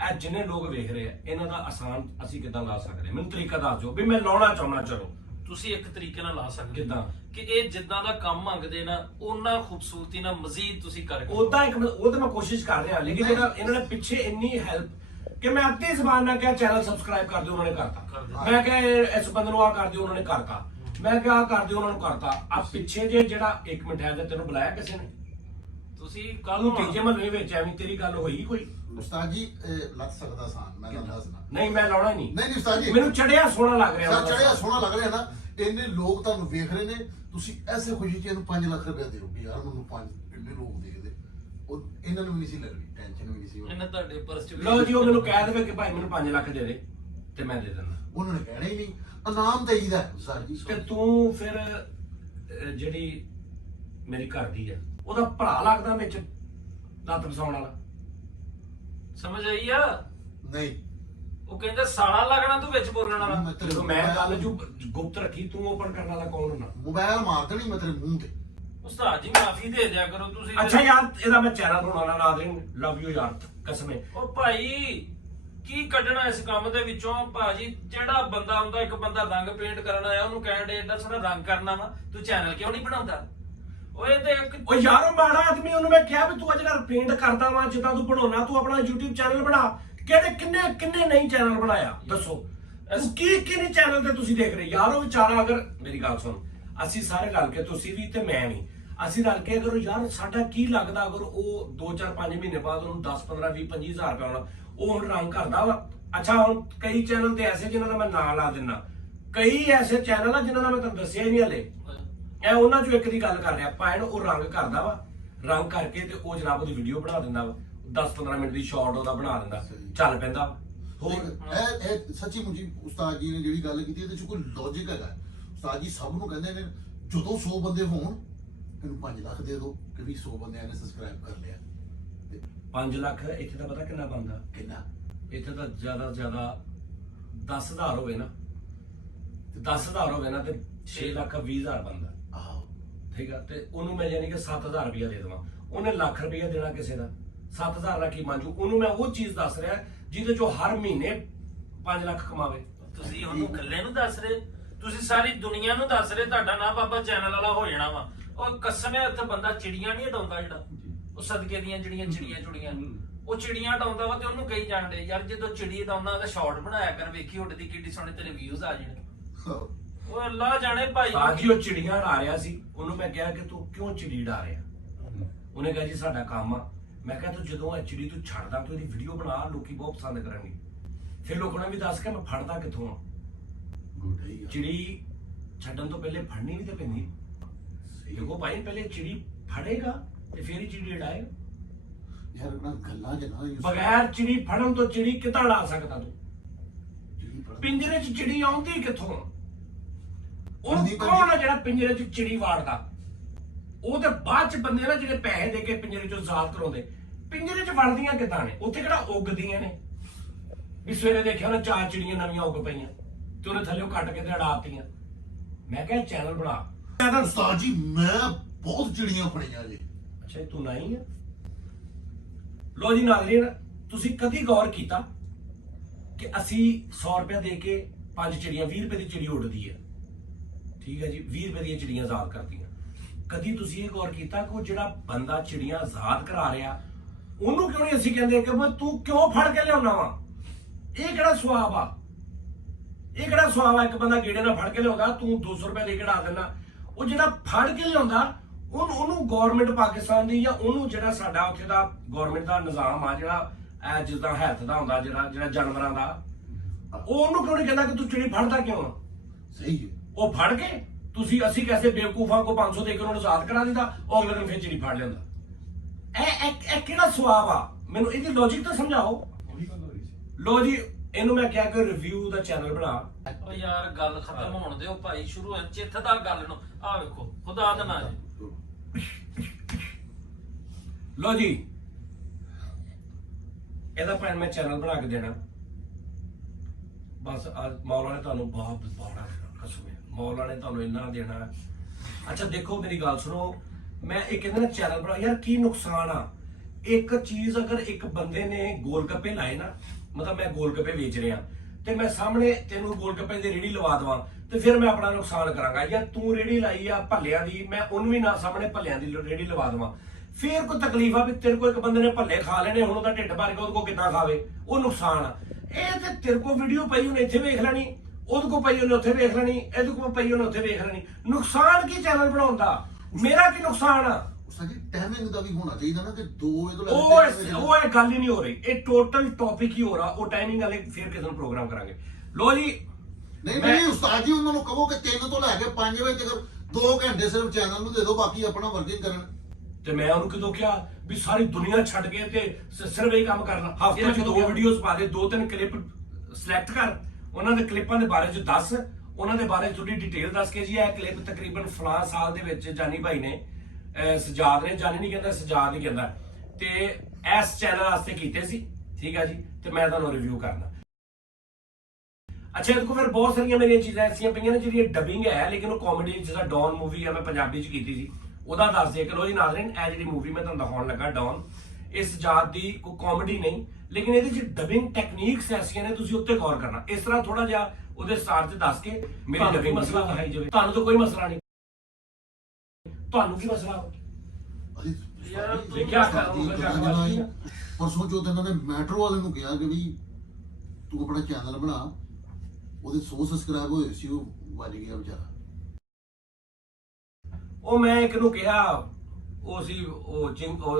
ਇਹ ਜਿੰਨੇ ਲੋਕ ਵੇਖ ਰਹੇ ਆ ਇਹਨਾਂ ਦਾ ਆਸਾਨ ਅਸੀਂ ਕਿੱਦਾਂ ਲਾ ਸਕਦੇ, ਮੈਨੂੰ ਤਰੀਕਾ ਦੱਸ ਦਿਓ ਵੀ ਮੈਂ ਲਾਉਣਾ ਚਾਹੁੰਦਾ। ਚਲੋ ਤੁਸੀਂ ਇੱਕ ਤਰੀਕੇ ਨਾਲ ਲਾ ਸਕਦੇ ਕਿੱਦਾਂ ਕਿ ਇਹ ਜਿੱਦਾਂ ਦਾ ਕੰਮ ਮੰਗਦੇ ਨਾ ਉਹਨਾਂ ਖੂਬਸੂਰਤੀ ਨਾਲ ਮਜ਼ੀਦ ਤੁਸੀਂ ਕਰਕੇ ਉਦਾਂ ਉਹ ਤਾਂ ਮੈਂ ਕੋਸ਼ਿਸ਼ ਕਰ ਰਿਹਾ, ਲੇਕਿਨ ਜਿਹੜਾ ਇਹਨਾਂ ਨੇ ਪਿੱਛੇ ਇੰਨੀ ਹੈਲਪ ਕਿ ਮੈਂ ਅੱਧੀ ਜ਼ਬਾਨ ਨਾਲ ਕਿਹਾ ਚੈਨਲ ਸਬਸਕ੍ਰਾਈਬ ਕਰ ਦਿਓ, ਉਹਨਾਂ ਨੇ ਕਰਤਾ। ਮੈਂ ਕਿਹਾ ਇਸ ਬੰਦੇ ਨੂੰ ਆ ਕਰ ਦਿਓ, ਉਹਨਾਂ ਨੇ ਕਰਤਾ। ਮੈਂ ਕਿਹਾ ਆ ਕਰ ਦਿਓ, ਉਹਨਾਂ ਨੂੰ ਕਰਤਾ। ਆ ਪਿੱਛੇ ਜੇ ਜਿਹੜਾ 1 ਮਿੰਟ ਹੈ ਤੈਨੂੰ ਬੁਲਾਇਆ ਕਿਸੇ ਨੇ? ਤੁਸੀਂ ਕੱਲ ਨੂੰ ਤੀਜੇ ਮਹੱਲੇ ਵਿੱਚ ਐਵੇਂ ਤੇਰੀ ਗੱਲ ਹੋਈ ਕੋਈ? ਉਸਤਾਦ ਜੀ ਲੱਗ ਸਕਦਾ ਸਾਨ, ਮੈਂ ਤੁਹਾਨੂੰ ਦੱਸਣਾ। ਨਹੀਂ ਮੈਂ ਲਾਉਣਾ ਹੀ ਨਹੀਂ ਉਸਤਾਦ ਜੀ, ਮੈਨੂੰ ਚੜਿਆ ਸੋਹਣਾ ਲੱਗ ਰਿਹਾ। ਸਰ ਚੜਿਆ ਸੋਹਣਾ ਲੱਗ ਰਿਹਾ ਨਾ, ਇੰਨੇ ਲੋਕ ਤੁਹਾਨੂੰ ਵੇਖ ਰਹੇ ਨੇ, ਤੁਸੀਂ ਐਸੇ ਖੁਸ਼ੀ ਚ ਇਹਨੂੰ 5 ਲੱਖ ਰੁਪਏ ਦਿਓ ਵੀ ਯਾਰ ਮੈਨੂੰ 5 ਇੰਨੇ ਲੋਕ ਦੇਖਦੇ। ਉਹ ਇਹਨਾਂ ਨੂੰ ਵੀ ਨਹੀਂ ਸੀ ਲੱਗਣੀ, ਟੈਨਸ਼ਨ ਵੀ ਨਹੀਂ ਸੀ। ਇਹਨਾਂ ਤੁਹਾਡੇ ਪਰਸ 'ਚ ਲਓ ਜੀ ਉਹ ਮੈਨੂੰ ਕਹਿ ਦੇਵੇ ਕਿ ਭਾਈ ਮੈਨੂੰ 5 ਲੱਖ ਦੇ ਦੇ ਤੇ ਮੈਂ ਦੇ ਦਿੰਦਾ। ਉਹਨਾਂ ਨੇ ਕਹਿਣਾ ਹੀ ਨਹੀਂ, ਇਨਾਮ ਦੇਈਦਾ ਉਸਤਾਦ ਜੀ। ਤੇ ਤੂੰ ਫਿਰ ਜਿਹੜੀ ਮੇਰੀ ਘਰ ਦੀ ਆ ਉਹਦਾ ਭਰਾ ਲੱਗਦਾ ਵਿੱਚ ਲੱਤ ਫਸਾਉਣ ਵਾਲਾ? ਸਮਝ ਆਈ ਆ? ਨਹੀਂ ਉਹ ਕਹਿੰਦੇ ਸਾਲਾ ਲੱਗਣਾ ਤੂੰ ਵਿੱਚ ਬੋਲਣ ਵਾਲਾ। ਜਦੋਂ ਮੈਂ ਗੱਲ ਜੋ ਗੁਪਤ ਰੱਖੀ ਤੂੰ ਓਪਨ ਕਰਨ ਵਾਲਾ ਕੌਣ ਹੁੰਦਾ? ਮੋਬਾਈਲ ਮਾਰ ਦੇਣੀ ਮੈਂ ਤੇਰੇ ਮੂੰਹ ਤੇ। ਉਸਤਾਦ ਜੀ ਮਾਫੀ ਦੇ ਦਿਆ ਕਰੋ ਤੁਸੀਂ। ਅੱਛਾ ਯਾਰ ਇਹਦਾ ਮੈਂ ਚੈਨਲ ਬਣਾਉਣ ਵਾਲਾ ਨਾ ਦੇ, ਲਵ ਯੂ ਯਾਰ ਕਸਮੇ। ਉਹ ਭਾਈ ਕੀ ਕੱਢਣਾ ਇਸ ਕੰਮ ਦੇ ਵਿੱਚੋਂ? ਭਾਜੀ ਜਿਹੜਾ ਬੰਦਾ ਹੁੰਦਾ, ਇੱਕ ਬੰਦਾ ਰੰਗ ਪੇਂਟ ਕਰਨ ਆਇਆ, ਉਹਨੂੰ ਕਹਿਣ ਦੇ ਏਡਾ ਸੋਹਣਾ ਰੰਗ ਕਰਨਾ ਵਾ, ਤੂੰ ਚੈਨਲ ਕਿਉਂ ਨਹੀਂ ਬਣਾਉਂਦਾ? ਓਏ ਤੇ ਉਹ ਯਾਰ ਉਹ ਮਾੜਾ ਆਦਮੀ, ਉਹਨੂੰ ਮੈਂ ਕਿਹਾ ਵੀ ਤੂੰ ਆ ਜਿਹੜਾ ਪੇਂਟ ਕਰਦਾ ਵਾ ਜਿੱਦਾਂ ਤੂੰ ਬਣਾਉਣਾ, ਤੂੰ ਆਪਣਾ YouTube ਚੈਨਲ ਬਣਾ। ਕਿੰਨੇ ਨਹੀਂ ਚੈਨਲ ਬਣਾਇਆ ਦੱਸੋ? ਕਿਹਨੇ ਚੈਨਲ ਤੇ ਤੁਸੀਂ ਦੇਖ ਰਹੇ ਯਾਰ? ਉਹ ਵਿਚਾਰਾ ਅਗਰ ਮੇਰੀ ਗੱਲ ਸੁਣ, ਅਸੀਂ ਸਾਰੇ ਰਲ ਕੇ, ਤੁਸੀਂ ਵੀ ਤੇ ਮੈਂ ਵੀ, ਅਸੀਂ ਰਲ ਕੇ ਅਗਰ ਯਾਰ ਸਾਡਾ ਕੀ ਲੱਗਦਾ ਅਗਰ ਉਹ 2-4-5 ਮਹੀਨੇ ਬਾਅਦ ਉਹਨੂੰ 10-15-20-25 ਹਜ਼ਾਰ ਰੁਪਏ ਆਉਣਾ, ਉਹ ਹੁਣ ਰੰਗ ਕਰਦਾ ਵਾ। ਅੱਛਾ ਹੁਣ ਕਈ ਚੈਨਲ ਤੇ ਐਸੇ ਜਿਨ੍ਹਾਂ ਦਾ ਮੈਂ ਨਾਂ ਲਾ ਦਿੰਦਾ, ਕਈ ਐਸੇ ਚੈਨਲ ਆ ਜਿਨ੍ਹਾਂ ਦਾ ਮੈਂ ਤੁਹਾਨੂੰ ਦੱਸਿਆ ਹੀ ਨਹੀਂ ਹਲੇ। ਇਹ ਉਹਨਾਂ ਚੋਂ ਇੱਕ ਦੀ ਗੱਲ ਕਰ ਰਿਹਾ ਆਪਾਂ। ਇਹਨੂੰ ਉਹ ਰੰਗ ਕਰਦਾ ਵਾ, ਰੰਗ ਕਰਕੇ ਤੇ ਉਹ ਜਨਾਬ ਉਹਦੀ ਵੀਡੀਓ ਬਣਾ ਦਿੰਦਾ ਵਾ, 10-15 ਮਿੰਟ ਦੀ ਸ਼ਾਰਟ ਉਹਦਾ ਬਣਾ ਦਿੰਦਾ, ਚੱਲ ਪੈਂਦਾ ਵਾ। ਹੋਰ ਇਹ ਸੱਚੀ ਮੁੱਚੀ ਉਸਤਾਦ ਜੀ ਨੇ ਜਿਹੜੀ ਗੱਲ ਕੀਤੀ ਇਹਦੇ ਚ ਕੋਈ ਲੌਜੀਕ ਹੈਗਾ। ਉਸਤਾਦ ਜੀ ਸਭ ਨੂੰ ਕਹਿੰਦੇ ਨੇ ਜਦੋਂ 100 ਬੰਦੇ ਹੋਣ ਇਹਨੂੰ 5 ਲੱਖ ਦੇ ਦਿਓ ਕਿ ਵੀ 100 ਬੰਦਿਆਂ ਨੇ ਸਬਸਕ੍ਰਾਈਬ ਕਰ ਲਿਆ। 5 ਲੱਖ ਇੱਥੇ ਤਾਂ ਪਤਾ ਕਿੰਨਾ ਬਣਦਾ? ਕਿੰਨਾ? ਇੱਥੇ ਤਾਂ ਜ਼ਿਆਦਾ ਤੋਂ ਜ਼ਿਆਦਾ 10,000 ਹੋਵੇ ਨਾ, ਤੇ 10,000 ਹੋਵੇ ਨਾ ਤੇ 6 ਲੱਖ 20,000 ਬਣਦਾ। ਆਹੋ ਠੀਕ ਆ, ਤੇ ਉਹਨੂੰ ਮੈਂ ਯਾਨੀ ਕਿ 7,000 ਰੁਪਇਆ ਦੇ ਦੇਵਾਂ, ਉਹਨੇ ਲੱਖ ਰੁਪਇਆ ਦੇਣਾ ਕਿਸੇ ਦਾ, 7,000 ਨਾਲ ਕੀ ਮੰਜੂ? ਉਹਨੂੰ ਮੈਂ ਉਹ ਚੀਜ਼ ਦੱਸ ਰਿਹਾ ਜਿਹਦੇ ਚੋਂ ਹਰ ਮਹੀਨੇ 5 ਲੱਖ ਕਮਾਵੇ। ਤੁਸੀਂ ਉਹਨੂੰ ਇਕੱਲੇ ਨੂੰ ਦੱਸ ਰਹੇ, ਤੁਸੀਂ ਸਾਰੀ ਦੁਨੀਆ ਨੂੰ ਦੱਸ ਰਹੇ ਤੁਹਾਡਾ ਨਾਮ ਬਾਬਾ ਚੈਨਲ ਵਾਲਾ ਹੋ ਜਾਣਾ ਵਾ। ਉਹ ਕਸਮ ਹੈ ਉੱਥੇ ਬੰਦਾ ਚਿੜੀਆਂ ਨਹੀਂ ਹਟਾਉਂਦਾ, ਜਿਹੜਾ ਉਹ ਸਦਕੇ ਦੀਆਂ ਜਿਹੜੀਆਂ ਚਿੜੀਆਂ ਚੁੜੀਆਂ ਉਹ ਚਿੜੀਆਂ ਹਟਾਉਂਦਾ ਵਾ ਤੇ ਉਹਨੂੰ ਕਹੀ ਜਾਂਦੇ ਯਾਰ ਜਦੋਂ ਚਿੜੀ ਹਟਾਉਂਦਾ ਉਹਦਾ ਸ਼ਾਰਟ ਬਣਾਇਆ ਕਰ, ਵੇਖੀ ਉੱਡਦੀ ਕਿੱਡੀ ਸੋਹਣੇ ਤੇਰੇ ਵਿਊਜ਼ ਆ ਜਾਣੇ। ਉਹ ਅੱਲਾ ਜਾਣੇ ਭਾਈ ਸਾਜੀ ਉਹ ਚਿੜੀਆਂ ਉਡਾ ਰਿਹਾ ਸੀ, ਉਹਨੂੰ ਮੈਂ ਕਿਹਾ ਕਿ ਤੂੰ ਕਿਉਂ ਚਿੜੀ ਉਡਾ ਰਿਹਾ? ਉਹਨੇ ਕਿਹਾ ਜੀ ਸਾਡਾ ਕੰਮ ਆ। ਮੈਂ ਕਿਹਾ ਤੂੰ ਜਦੋਂ ਇਹ ਚਿੜੀ ਤੂੰ ਛੱਡਦਾ ਤੂੰ ਇਹਦੀ ਵੀਡੀਓ ਬਣਾ, ਲੋਕੀ ਬਹੁਤ ਪਸੰਦ ਕਰਨਗੇ। ਫਿਰ ਲੋਕਾਂ ਨੇ ਵੀ ਦੱਸ ਕੇ ਮੈਂ ਫੜਦਾ ਕਿੱਥੋਂ ਆ। ਚਿੜੀ ਛੱਡਣ ਤੋਂ ਪਹਿਲੇ ਫੜਨੀ ਵੀ ਤੇ ਪੈਂਦੀ। ਦੇਖੋ ਭਾਈ ਪਹਿਲੇ ਚਿੜੀ ਫੜੇਗਾ ਤੇ ਫਿਰ ਹੀ ਚਿੜੀ ਉਡਾਏਗਾ। ਯਾਰ ਆਪਣਾ ਗੱਲਾਂ ਚ ਨਾ ਬਗੈਰ ਚਿੜੀ ਫੜਨ ਤੋਂ ਚਿੜੀ ਕਿੱਦਾਂ ਉਡਾ ਸਕਦਾ ਤੂੰ? ਪਿੰਜਰੇ 'ਚ ਚਿੜੀ ਆਉਂਦੀ ਕਿੱਥੋਂ? ਉਹ ਕੌਣ ਆ ਜਿਹੜਾ ਪਿੰਜਰੇ 'ਚ ਚਿੜੀ ਵਾੜਦਾ? ਉਹ ਤੇ ਬਾਅਦ 'ਚ ਬੰਦੇ ਨਾ ਜਿਹੜੇ ਪੈਸੇ ਦੇ ਕੇ ਪਿੰਜਰੇ 'ਚੋਂ ਆਜ਼ਾਦ ਕਰਾਉਂਦੇ। ਪਿੰਜਰੇ 'ਚ ਵੜਦੀਆਂ ਕਿੱਦਾਂ ਨੇ? ਉੱਥੇ ਕਿਹੜਾ ਉੱਗਦੀਆਂ ਨੇ? ਵੀ ਸਵੇਰੇ ਦੇਖਿਆ ਉਹਨੇ 4 ਚਿੜੀਆਂ ਨਵੀਆਂ ਉੱਗ ਪਈਆਂ ਤੇ ਉਹਨੇ ਥੱਲੇ ਕੱਟ ਕੇ ਤੇ ਉਡਾਤੀਆਂ। ਮੈਂ ਕਿਹਾ ਚੈਨਲ ਬਣਾ। ਉਸਤਾਦ ਜੀ ਮੈਂ ਬਹੁਤ ਚਿੜੀਆਂ ਫੜੀਆਂ ਜੀ। ਅੱਛਾ ਤੂੰ ਨਹੀਂ ਆ? ਲੋ ਜੀ ਨਾਜ਼ਰੀਨ, ਤੁਸੀਂ ਕਦੀ ਗੌਰ ਕੀਤਾ ਕਿ ਅਸੀਂ 100 ਰੁਪਏ ਦੇ ਕੇ 5 ਚਿੜੀਆਂ 20 ਰੁਪਏ ਦੀ ਚਿੜੀ ਉੱਡਦੀ ਹੈ, ਠੀਕ ਹੈ ਜੀ, 20 ਰੁਪਏ ਦੀਆਂ ਚਿੜੀਆਂ ਆਜ਼ਾਦ ਕਰਦੀਆਂ। ਕਦੀ ਤੁਸੀਂ ਇਹ ਗੌਰ ਕੀਤਾ ਕਿ ਉਹ ਜਿਹੜਾ ਬੰਦਾ ਚਿੜੀਆਂ ਆਜ਼ਾਦ ਕਰਾ ਰਿਹਾ ਉਹਨੂੰ ਕਿਉਂ ਨਹੀਂ ਅਸੀਂ ਕਹਿੰਦੇ ਕਿ ਤੂੰ ਕਿਉਂ ਫੜ ਕੇ ਲਿਆਉਣਾ ਵਾ? ਇਹ ਕਿਹੜਾ ਸਵਾਬ ਆ? ਇਹ ਕਿਹੜਾ ਸਵਾਬ ਆ? ਇੱਕ ਬੰਦਾ ਗੇੜੇ ਨਾਲ ਫੜ ਕੇ ਲਿਆਉਂਦਾ, ਤੂੰ 200 ਰੁਪਏ ਦੇ ਕੇ ਡਾ ਦੇਣਾ। ਉਹ ਜਿਹੜਾ ਫੜ ਕੇ ਲਿਆਉਂਦਾ ਉਹਨੂੰ ਗਵਰਨਮੈਂਟ ਪਾਕਿਸਤਾਨ ਦੀ ਜਾਂ ਉਹਨੂੰ ਜਿਹੜਾ ਸਾਡਾ ਉੱਥੇ ਦਾ ਗਵਰਨਮੈਂਟ ਦਾ ਨਿਜ਼ਾਮ ਆ ਜਿਹੜਾ ਜਿੱਦਾਂ ਹੈਲਥ ਦਾ ਹੁੰਦਾ ਜਿਹੜਾ ਜਾਨਵਰਾਂ ਦਾ, ਉਹ ਉਹਨੂੰ ਕਿਉਂ ਨਹੀਂ ਕਹਿੰਦਾ ਕਿ ਤੂੰ ਚਿੜੀ ਫੜਦਾ ਕਿਉਂ ਆ? ਸਹੀ ਹੈ। ਉਹ ਫੜ ਕੇ ਅਸੀਂ ਕੈਸੇ ਬੇਵਕੂਫਾਂ ਕੋ 500 ਦੇ ਕੇ ਉਹਨੂੰ ਆਜ਼ਾਦ ਕਰਾ ਦਿੰਦਾ, ਉਹ ਅਗਲੇ ਦਿਨ ਫਿਰ ਚਿੜੀ ਫੜ ਲੈਂਦਾ। ਇਹ ਕਿਹੜਾ ਸਵਾਬ ਆ? ਮੈਨੂੰ ਇਹਦੀ ਲੌਜੀਕ ਤਾਂ ਸਮਝਾਓ। ਲੋ ਜੀ ਇਹਨੂੰ ਮੈਂ ਕਿਹਾ ਕਿ ਰਿਵਿਊ ਦਾ ਚੈਨਲ ਬਣਾ। ਉਹ ਯਾਰ ਗੱਲ ਖਤਮ ਹੋਣ ਦਿਓ ਭਾਈ, ਸ਼ੁਰੂ ਚਿੱਥ ਦਾ ਗੱਲ ਨੂੰ ਆ ਵੇਖੋ ਖੁਦਾ ਦਾ ਨਾਂ ਜੀ। ਲੋ ਜੀ ਇਹਦਾ ਭੈਣ ਮੈਂ ਚੈਨਲ ਬਣਾ ਕੇ ਦੇਣਾ ਬਸ। ਮੌਲਾ ਨੇ ਤੁਹਾਨੂੰ ਬਹੁਤ ਬੜਾ ਕਸਮ ਹੈ, ਮੌਲਾ ਨੇ ਤੁਹਾਨੂੰ ਇੰਨਾ ਦੇਣਾ। ਅੱਛਾ ਦੇਖੋ ਮੇਰੀ ਗੱਲ ਸੁਣੋ, ਮੈਂ ਇਹ ਕਹਿੰਦਾ ਨਾ ਚੈਨਲ ਬਣਾ। ਯਾਰ ਕੀ ਨੁਕਸਾਨ ਆ? ਇੱਕ ਚੀਜ਼ ਅਗਰ ਇੱਕ ਬੰਦੇ ਨੇ ਗੋਲ ਗੱਪੇ ਲਾਏ ਨਾ, ਮਤਲਬ ਮੈਂ ਗੋਲ ਗੱਪੇ ਵੇਚ ਰਿਹਾ ਤੇ ਮੈਂ ਸਾਹਮਣੇ ਤੈਨੂੰ ਗੋਲ ਗੱਪੇ ਦੀ ਰੇੜੀ ਲਵਾ ਦਵਾਂ ਤੇ ਫਿਰ ਮੈਂ ਆਪਣਾ ਨੁਕਸਾਨ ਕਰਾਂਗਾ। ਜਾਂ ਤੂੰ ਰੇੜੀ ਲਾਈ ਆ ਭੱਲਿਆਂ ਦੀ, ਮੈਂ ਉਹਨੂੰ ਵੀ ਨਾ ਸਾਹਮਣੇ ਭੱਲਿਆਂ ਦੀ ਰੇੜੀ ਲਵਾ ਦਵਾਂ, ਫਿਰ ਕੋਈ ਤਕਲੀਫ ਆ ਵੀ ਤੇਰੇ ਕੋਲ ਇੱਕ ਬੰਦੇ ਨੇ ਭੱਲੇ ਖਾ ਲੈਣੇ, ਹੁਣ ਉਹਦਾ ਢਿੱਡ ਭਰ ਗਿਆ, ਉਹਦੇ ਕੋਲ ਕਿੱਦਾਂ ਖਾਵੇ? ਉਹ ਨੁਕਸਾਨ ਆ। ਇਹ ਤੇ ਤੇਰੇ ਕੋਲ ਵੀਡੀਓ ਪਈ ਉਹਨੇ ਇੱਥੇ ਵੇਖ ਲੈਣੀ, ਉਹਦੇ ਕੋਲ ਪਈ ਉਹਨੇ ਉੱਥੇ ਵੇਖ ਲੈਣੀ, ਇਹਦੇ ਕੋਲ ਪਈ ਉਹਨੇ ਉੱਥੇ ਵੇਖ ਲੈਣੀ। ਨੁਕਸਾਨ ਕੀ ਚੈਨਲ ਬਣਾਉਣ ਦਾ? ਮੇਰਾ ਕੀ ਨੁਕਸਾਨ ਆ? ਸਾਡੀ ਟਾਈਮਿੰਗ ਦਾ ਵੀ ਹੋਣਾ ਚਾਹੀਦਾ ਨਾ ਕਿ 2 ਵਜੇ ਤੋਂ ਉਹ ਇਹ ਗੱਲ ਹੀ ਨਹੀਂ ਹੋ ਰਹੀ, ਇਹ ਟੋਟਲ ਟੌਪਿਕ ਹੀ ਹੋ ਰਹਾ। ਉਹ ਟਾਈਮਿੰਗ ਵਾਲੇ ਫਿਰ ਕਿਸੇ ਨੂੰ ਪ੍ਰੋਗਰਾਮ ਕਰਾਂਗੇ। ਲੋ ਜੀ ਨਹੀਂ ਉਸਤਾਦ ਜੀ ਉਹਨਾਂ ਨੂੰ ਕਹੋ ਕਿ 3 ਤੋਂ ਲੈ ਕੇ 5 ਵਜੇ ਤੱਕ 2 ਘੰਟੇ ਸਿਰਫ ਚੈਨਲ ਨੂੰ ਦੇ ਦਿਓ, ਬਾਕੀ ਆਪਣਾ ਵਰਕਿੰਗ ਕਰਨ। ਤੇ ਮੈਂ ਉਹਨੂੰ ਕਿਦੋਂ ਕਿਹਾ ਵੀ ਸਾਰੀ ਦੁਨੀਆ ਛੱਡ ਕੇ ਤੇ ਸਿਰਫ ਇਹ ਕੰਮ ਕਰਨਾ? ਹਫ਼ਤੇ 'ਚ 2 ਵੀਡੀਓਜ਼ ਪਾ ਦੇ, 2-3 ਕਲਿੱਪ ਸਿਲੈਕਟ ਕਰ, ਉਹਨਾਂ ਦੇ ਕਲਿੱਪਾਂ ਦੇ ਬਾਰੇ 'ਚ ਦੱਸ, ਉਹਨਾਂ ਦੇ ਬਾਰੇ ਥੋੜੀ ਡਿਟੇਲ ਦੱਸ ਕੇ ਜੀ ਇਹ ਕਲਿੱਪ ਤਕਰੀਬਨ ਫਲਾਂ ਸਾਲ ਦੇ ਵਿੱਚ ਜਾਨੀ ਭਾਈ ਨੇ ਸਜਾਦ ਨੇ, ਜਾਨੀ ਨਹੀਂ ਕਹਿੰਦਾ ਸਜਾਦ ਹੀ ਕਹਿੰਦਾ, ਤੇ ਇਸ ਚੈਨਲ ਵਾਸਤੇ ਕੀਤੇ ਸੀ, ਠੀਕ ਆ ਜੀ, ਤੇ ਮੈਂ ਤੁਹਾਨੂੰ ਰਿਵਿਊ ਕਰਨਾ। ਅੱਛਾ ਦੇਖੋ ਫਿਰ ਬਹੁਤ ਸਾਰੀਆਂ ਮੇਰੀਆਂ ਚੀਜ਼ਾਂ ਐਸੀਆਂ ਪਈਆਂ ਨੇ ਜਿਹੜੀਆਂ ਡਬਿੰਗ ਹੈ, ਲੇਕਿਨ ਉਹ ਕਾਮੇਡੀ ਜਿਹਾ ਡੌਨ ਮੂਵੀ ਹੈ ਮੈਂ ਪੰਜਾਬੀ 'ਚ ਕੀਤੀ ਸੀ, ਉਹਦਾ ਦੱਸ ਦੇ ਕਿ ਲੋ ਜੀ ਨਾਜ਼ਰੀਨ ਇਹ ਜਿਹੜੀ ਮੂਵੀ ਮੈਂ ਤੁਹਾਨੂੰ ਦਿਖਾਉਣ ਲੱਗਾ ਡੌਨ, ਇਸ ਜਾਤ ਦੀ ਕੋਈ ਕਾਮੇਡੀ ਨਹੀਂ, ਲੇਕਿਨ ਇਹਦੇ 'ਚ ਡਬਿੰਗ ਟੈਕਨੀਕਸ ਐਸੀਆਂ ਨੇ, ਤੁਸੀਂ ਉੱਤੇ ਗੌਰ ਕਰਨਾ। ਇਸ ਤਰ੍ਹਾਂ ਥੋੜਾ ਜਿਹਾ ਉਹਦੇ ਸਟਾਰ 'ਚ ਦੱਸ ਕੇ ਮੇਰੀ ਡਬਿੰਗ ਮਸਲਾ ਦਿਖਾਈ ਜਾਵੇ। ਤੁਹਾਨੂੰ ਤਾਂ ਕੋਈ ਮਸਲਾ ਨਹੀਂ, ਤੁਹਾਨੂੰ ਕੀ ਮਸਲਾ? ਯਾਰ ਪਰਸੋਂ ਚੌਥ ਇਹਨਾਂ ਨੇ ਮੈਟਰੋ ਵਾਲੇ ਨੂੰ ਕਿਹਾ ਕਿ ਵੀ ਤੂੰ ਆਪਣਾ ਚੈਨਲ ਬਣਾ, ਉਹਦੇ 100 ਸਬਸਕ੍ਰਾਈਬ ਹੋਏ ਸੀ, ਉਹ ਵੱਜ ਗਿਆ ਵਿਚਾਰਾ। ਉਹ ਮੈਂ ਇੱਕ ਨੂੰ ਕਿਹਾ, ਉਹ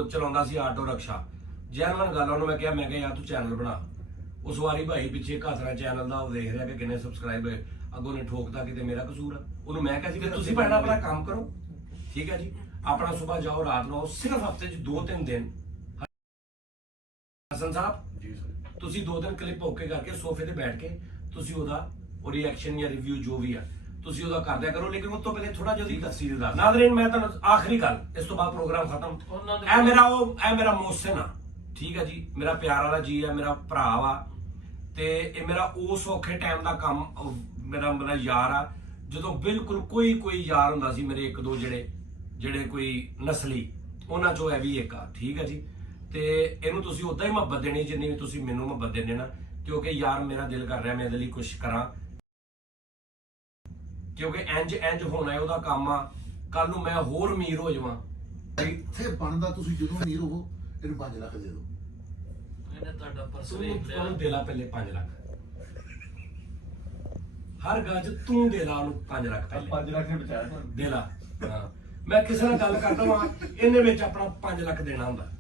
ਚਲਾਉਂਦਾ ਸੀ ਆਟੋ ਰਕਸ਼ਾ, ਜੈਨੂਅਨ ਗੱਲ ਉਹਨੂੰ ਮੈਂ ਕਿਹਾ ਯਾਰ ਤੂੰ ਚੈਨਲ ਬਣਾ। ਉਸ ਵਾਰੀ ਭਾਈ ਪਿੱਛੇ ਘਾਤਰਾ ਚੈਨਲ ਦਾ ਉਹ ਦੇਖ ਰਿਹਾ ਕਿ ਕਿੰਨੇ ਸਬਸਕ੍ਰਾਈਬ ਹੋਏ। ਅੱਗੋਂ ਨੇ ਠੋਕਦਾ ਕਿਤੇ ਮੇਰਾ ਕਸੂਰ ਆ। ਉਹਨੂੰ ਮੈਂ ਕਿਹਾ ਸੀ ਕਿ ਤੁਸੀਂ ਪਹਿਲਾਂ ਆਪਣਾ ਕੰਮ ਕਰੋ, ਠੀਕ ਹੈ ਜੀ, ਆਪਣਾ ਸਵੇਰ ਜਾਓ ਰਾਤ ਨੂੰ ਆਓ, ਸਿਰਫ ਹਫਤੇ 'ਚ 2-3 ਦਿਨ। ਹਸਨ ਸਾਹਿਬ ਜੀ ਸਰ, ਤੁਸੀਂ 2 ਦਿਨ ਕਲਿੱਪ ਓਕੇ ਕਰਕੇ ਸੋਫੇ ਤੇ ਬੈਠ ਕੇ ਤੁਸੀਂ ਉਹਦਾ ਰਿਐਕਸ਼ਨ ਜਾਂ ਰਿਵਿਊ ਜੋ ਵੀ ਆ ਤੁਸੀਂ ਉਹਦਾ ਕਰਦਿਆ ਕਰੋ, ਲੇਕਿਨ ਉਸ ਤੋਂ ਪਹਿਲੇ ਥੋੜਾ ਜਿਹਾ ਤਫਸੀਲ ਦੱਸ। ਨਾਜ਼ਰੀਨ, ਮੈਂ ਤੁਹਾਨੂੰ ਆਖਰੀ ਗੱਲ, ਇਸ ਤੋਂ ਬਾਅਦ ਪ੍ਰੋਗਰਾਮ ਖਤਮ। ਉਹਨਾਂ ਦੇ ਇਹ ਮੇਰਾ ਮੋਹਸਿਨ ਆ, ਠੀਕ ਹੈ ਜੀ, ਮੇਰਾ ਪਿਆਰ ਵਾਲਾ ਜੀ ਆ, ਮੇਰਾ ਭਰਾ ਵਾ, ਤੇ ਇਹ ਮੇਰਾ ਉਸ ਔਖੇ ਟਾਈਮ ਦਾ ਕੰਮ, ਮੇਰਾ ਯਾਰ ਆ, ਜਦੋਂ ਬਿਲਕੁਲ ਕੋਈ ਯਾਰ ਹੁੰਦਾ ਸੀ ਮੇਰੇ 1-2 ਜਿਹੜੇ ਕੋਈ ਨਸਲੀ, ਉਹਨਾਂ ਚੋਂ ਇਹ ਵੀ ਇੱਕ ਆ, ਠੀਕ ਹੈ ਜੀ। ਤੇ ਇਹਨੂੰ ਤੁਸੀਂ ਉਦਾਂ ਹੀ ਮੁਹੱਬਤ ਦੇਣੀ ਜਿੰਨੀ ਵੀ ਤੁਸੀਂ ਮੈਨੂੰ ਮੁਹੱਬਤ ਦਿੰਦੇ ਨਾ, ਕਿਉਂਕਿ ਯਾਰ ਮੇਰਾ ਦਿਲ ਕਰ ਰਿਹਾ ਮੈਂ ਇਹਦੇ ਲਈ ਕੁਝ ਕਰਾਂ, ਕਿਉਂਕਿ ਇੰਜ ਹੋਣਾ ਹੈ ਉਹਦਾ ਕੰਮ ਆ, ਕੱਲ ਨੂੰ ਮੈਂ ਹੋਰ ਅਮੀਰ ਹੋ ਜਾਵਾਂ। ਇੱਥੇ ਬਣਦਾ ਤੁਸੀਂ ਜਦੋਂ ਅਮੀਰ ਹੋਵੋ ਇਹਨੂੰ 5 ਲੱਖ ਦੇ ਦਿਓ। ਇਹਨੇ ਤੁਹਾਡਾ ਪਰਸ ਵੇਖ ਲਿਆ। ਤੂੰ ਦੇ ਲਾ ਪਹਿਲੇ 5 ਲੱਖ, ਹਰ ਗੱਜ ਤੂੰ ਦੇ ਲਾ ਉਹਨੂੰ 5 ਲੱਖ ਪਹਿਲੇ 5 ਲੱਖ ਨੇ ਬਚਾਇਆ ਤੁਹਾਨੂੰ। ਦੇ ਲਾ। ਹਾਂ, ਮੈਂ ਕਿਸੇ ਨਾਲ ਗੱਲ ਕਰਦਾ ਵਾਂ, ਇਹਨੇ ਵਿੱਚ ਆਪਣਾ 5 ਲੱਖ ਦੇਣਾ ਹੁੰਦਾ।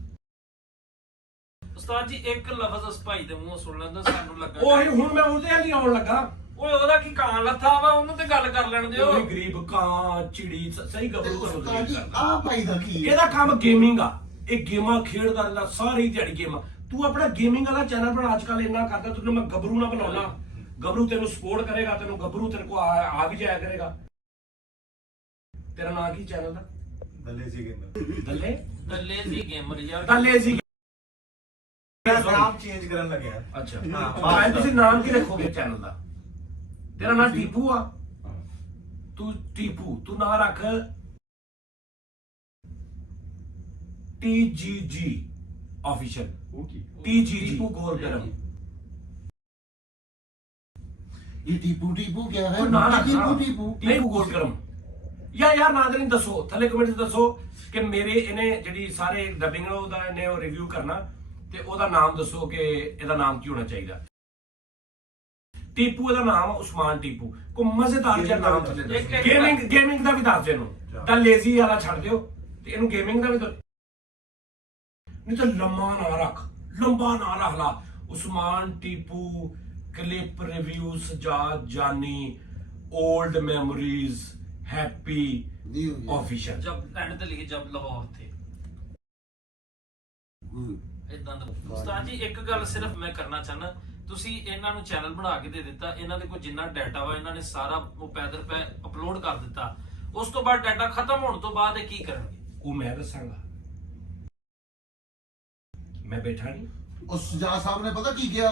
ਉਸਤਾਦ ਜੀ ਇੱਕ ਲਫ਼ਜ਼ ਉਸ ਭਾਈ ਦੇ ਮੂੰਹੋਂ ਸੁਣ ਲੈਂਦਾ, ਸਾਨੂੰ ਲੱਗਾ ਉਹੀ ਹੁਣ ਮੈਂ ਉਹਦੇ ਲਈ ਆਉਣ ਲੱਗਾ। ਓਏ ਉਹਦਾ ਕੀ ਕਾਂ ਲੱਥਾ ਵਾ, ਉਹਨੂੰ ਤੇ ਗੱਲ ਕਰ ਲੈਣ ਦਿਓ। ਉਹੀ ਗਰੀਬ ਕਾਂ ਚਿੜੀ ਸਹੀ ਤੇ ਗੱਭਰੂ ਤੋਂ ਉਸਤਾਦ ਜੀ ਕਰਦਾ। ਆਹ ਭਾਈ ਦਾ ਕੀ ਹੈ? ਇਹਦਾ ਕੰਮ ਗੇਮਿੰਗ ਆ, ਇਹ ਗੇਮਾਂ ਖੇਡਦਾ ਰਹਿੰਦਾ ਸਾਰੀ ਦਿਹਾੜੀ ਗੇਮਾਂ। ਤੂੰ ਆਪਣਾ ਗੇਮਿੰਗ ਵਾਲਾ ਚੈਨਲ ਬਣਾ, ਅੱਜ ਕੱਲ ਇੰਨਾ ਕਰਦਾ, ਤੈਨੂੰ ਮੈਂ ਗੱਭਰੂ ਨਾ ਬਣਾਉਣਾ, ਗੱਭਰੂ ਤੈਨੂੰ ਸਪੋਰਟ ਕਰੇਗਾ, ਤੈਨੂੰ ਗੱਭਰੂ ਤੇਰੇ ਕੋ ਆ ਵੀ ਜਾਇਆ ਕਰੇਗਾ। ਤੇਰਾ ਨਾਂ ਕੀ ਚੈਨਲ ਦਾ? ਦੱਲੇ ਸੀ ਕਹਿੰਦਾ ਦੱਲੇ ਦੱਲੇ ਦੀ ਗੇਮਰ ਯਾਰ। ਦੱਲੇ ਸੀ। ਨਾਮ ਚੇਂਜ ਕਰਨ ਲੱਗਿਆ। ਅੱਛਾ ਹਾਂ। ਹਾਂ, ਤੁਸੀਂ ਨਾਮ ਕੀ ਰੱਖੋਗੇ ਚੈਨਲ ਦਾ? ਤੇਰਾ ਨਾਂ ਟੀਪੂ ਆ, ਤੂੰ ਟੀਪੂ, ਤੂੰ ਨਾਂ ਰੱਖ TGG ऑफिशियल। ਉਹ ਕੀ? TGG टीपू गोल गरम। ਇਹ ਟੀਪੂ क्या है? ਤੂੰ ਨਾਂ ਰੱਖ टीपू टीपू टीपू गोल गरम। ਯਾਰ ਨਾਜ਼ਰੀਨ ਦੱਸੋ, ਥੱਲੇ ਕਮੈਂਟ 'ਚ ਦੱਸੋ ਕਿ ਮੇਰੇ ਇਹਨੇ ਜਿਹੜੀ ਸਾਰੇ ਡਬਿੰਗ ਉਹਦਾ ਇਹਨੇ ਉਹ ਰਿਵਿਊ ਕਰਨਾ, ਤੇ ਉਹਦਾ ਨਾਮ ਦੱਸੋ ਕਿ ਇਹਦਾ ਨਾਮ ਕੀ ਹੋਣਾ ਚਾਹੀਦਾ। ਟੀਪੂ ਇਹਦਾ ਨਾਮ ਆ, ਉਸਮਾਨ ਟੀਪੂ। ਕੋਈ ਮਜ਼ੇਦਾਰ ਜਿਹਾ ਨਾਮ ਥੱਲੇ ਦੱਸੋ। ਗੇਮਿੰਗ ਦਾ ਵੀ ਦੱਸ ਦੇ ਇਹਨੂੰ, ਤਾਂ ਲੇਜ਼ੀ ਵਾਲਾ ਛੱਡ ਦਿਓ ਤੇ ਇਹਨੂੰ ਗੇਮਿੰਗ ਦਾ ਵੀ ਦੱਸ। ਨਹੀਂ ਤਾਂ ਲੰਮਾ ਨਾ ਰੱਖ, ਲੰਬਾ ਨਾ ਰੱਖ ਲਾ। ਉਸਮਾਨ ਟੀਪੂ क्लिप रिव्यू सजाद जानी ओल्ड मेमोरीज हैप्पी ऑफिशियल। जब एंड ते लिखे जब लाहौर थे ਇਦਾਂ ਦਾ। ਉਸਤਾਦ ਜੀ ਇੱਕ ਗੱਲ ਸਿਰਫ ਮੈਂ ਕਰਨਾ ਚਾਹਨਾ, ਤੁਸੀਂ ਇਹਨਾਂ ਨੂੰ ਚੈਨਲ ਬਣਾ ਕੇ ਦੇ ਦਿੱਤਾ, ਇਹਨਾਂ ਦੇ ਕੋਲ ਜਿੰਨਾ ਡਾਟਾ ਵਾ ਇਹਨਾਂ ਨੇ ਸਾਰਾ ਉਹ ਪੈਦਲ ਪੈ ਅਪਲੋਡ ਕਰ ਦਿੱਤਾ, ਉਸ ਤੋਂ ਬਾਅਦ ਡਾਟਾ ਖਤਮ ਹੋਣ ਤੋਂ ਬਾਅਦ ਇਹ ਕੀ ਕਰਨਗੇ? ਉਹ ਮੈਂ ਦੱਸਾਂਗਾ, ਮੈਂ ਬੈਠਾ ਨਹੀਂ। ਉਸ ਸਜਾ ਸਾਹਿਬ ਨੇ ਪਤਾ ਕੀ ਕਿਹਾ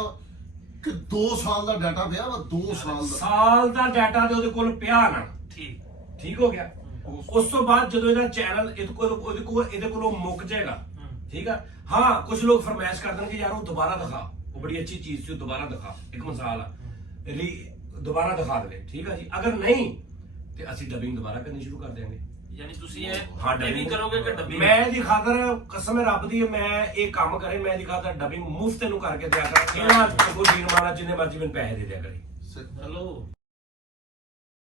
ਕਿ 2 ਸਾਲ ਦਾ ਡਾਟਾ ਪਿਆ ਵਾ, 2 ਸਾਲ ਦਾ ਡਾਟਾ ਤੇ ਉਹਦੇ ਕੋਲ ਪਿਆ ਨਾ, ਠੀਕ ਹੋ ਗਿਆ। ਉਸ ਤੋਂ ਬਾਅਦ ਜਦੋਂ ਇਹਦਾ ਚੈਨਲ ਇਹਦੇ ਕੋਲੋਂ ਮੁੱਕ ਜਾਏਗਾ, ਠੀਕ ਆ। हाँ, कुछ लोग फरमाइश कर देंगे यार वो दोबारा दिखा, वो बड़ी अच्छी चीज थी, दोबारा दिखा, एक मिसाल है दोबारा दिखा दे, ठीक है जी। अगर नहीं तो असि डबिंग दोबारा करनी शुरू कर देंगे। यानी ਤੁਸੀਂ ਇਹ हाँ ਇਹ ਵੀ ਕਰੋਗੇ ਕਿ ਡੱਬੀ? मैं दी खातर कसम है रब दी, मैं ये काम करे, मैं दी खातर डबिंग मुफ्त ਨੂੰ ਕਰਕੇ ਦਿਆ ਕਰ। ਇਹਨਾਂ ਕੋਈ ਦੀਨ ਮਾਨਾ ਜਿੰਨੇ ਮਰਜ਼ੀ ਮੈਨੂੰ ਪੈਸੇ ਦੇ ਦਿਆ ਕਰੇ। ਹੈਲੋ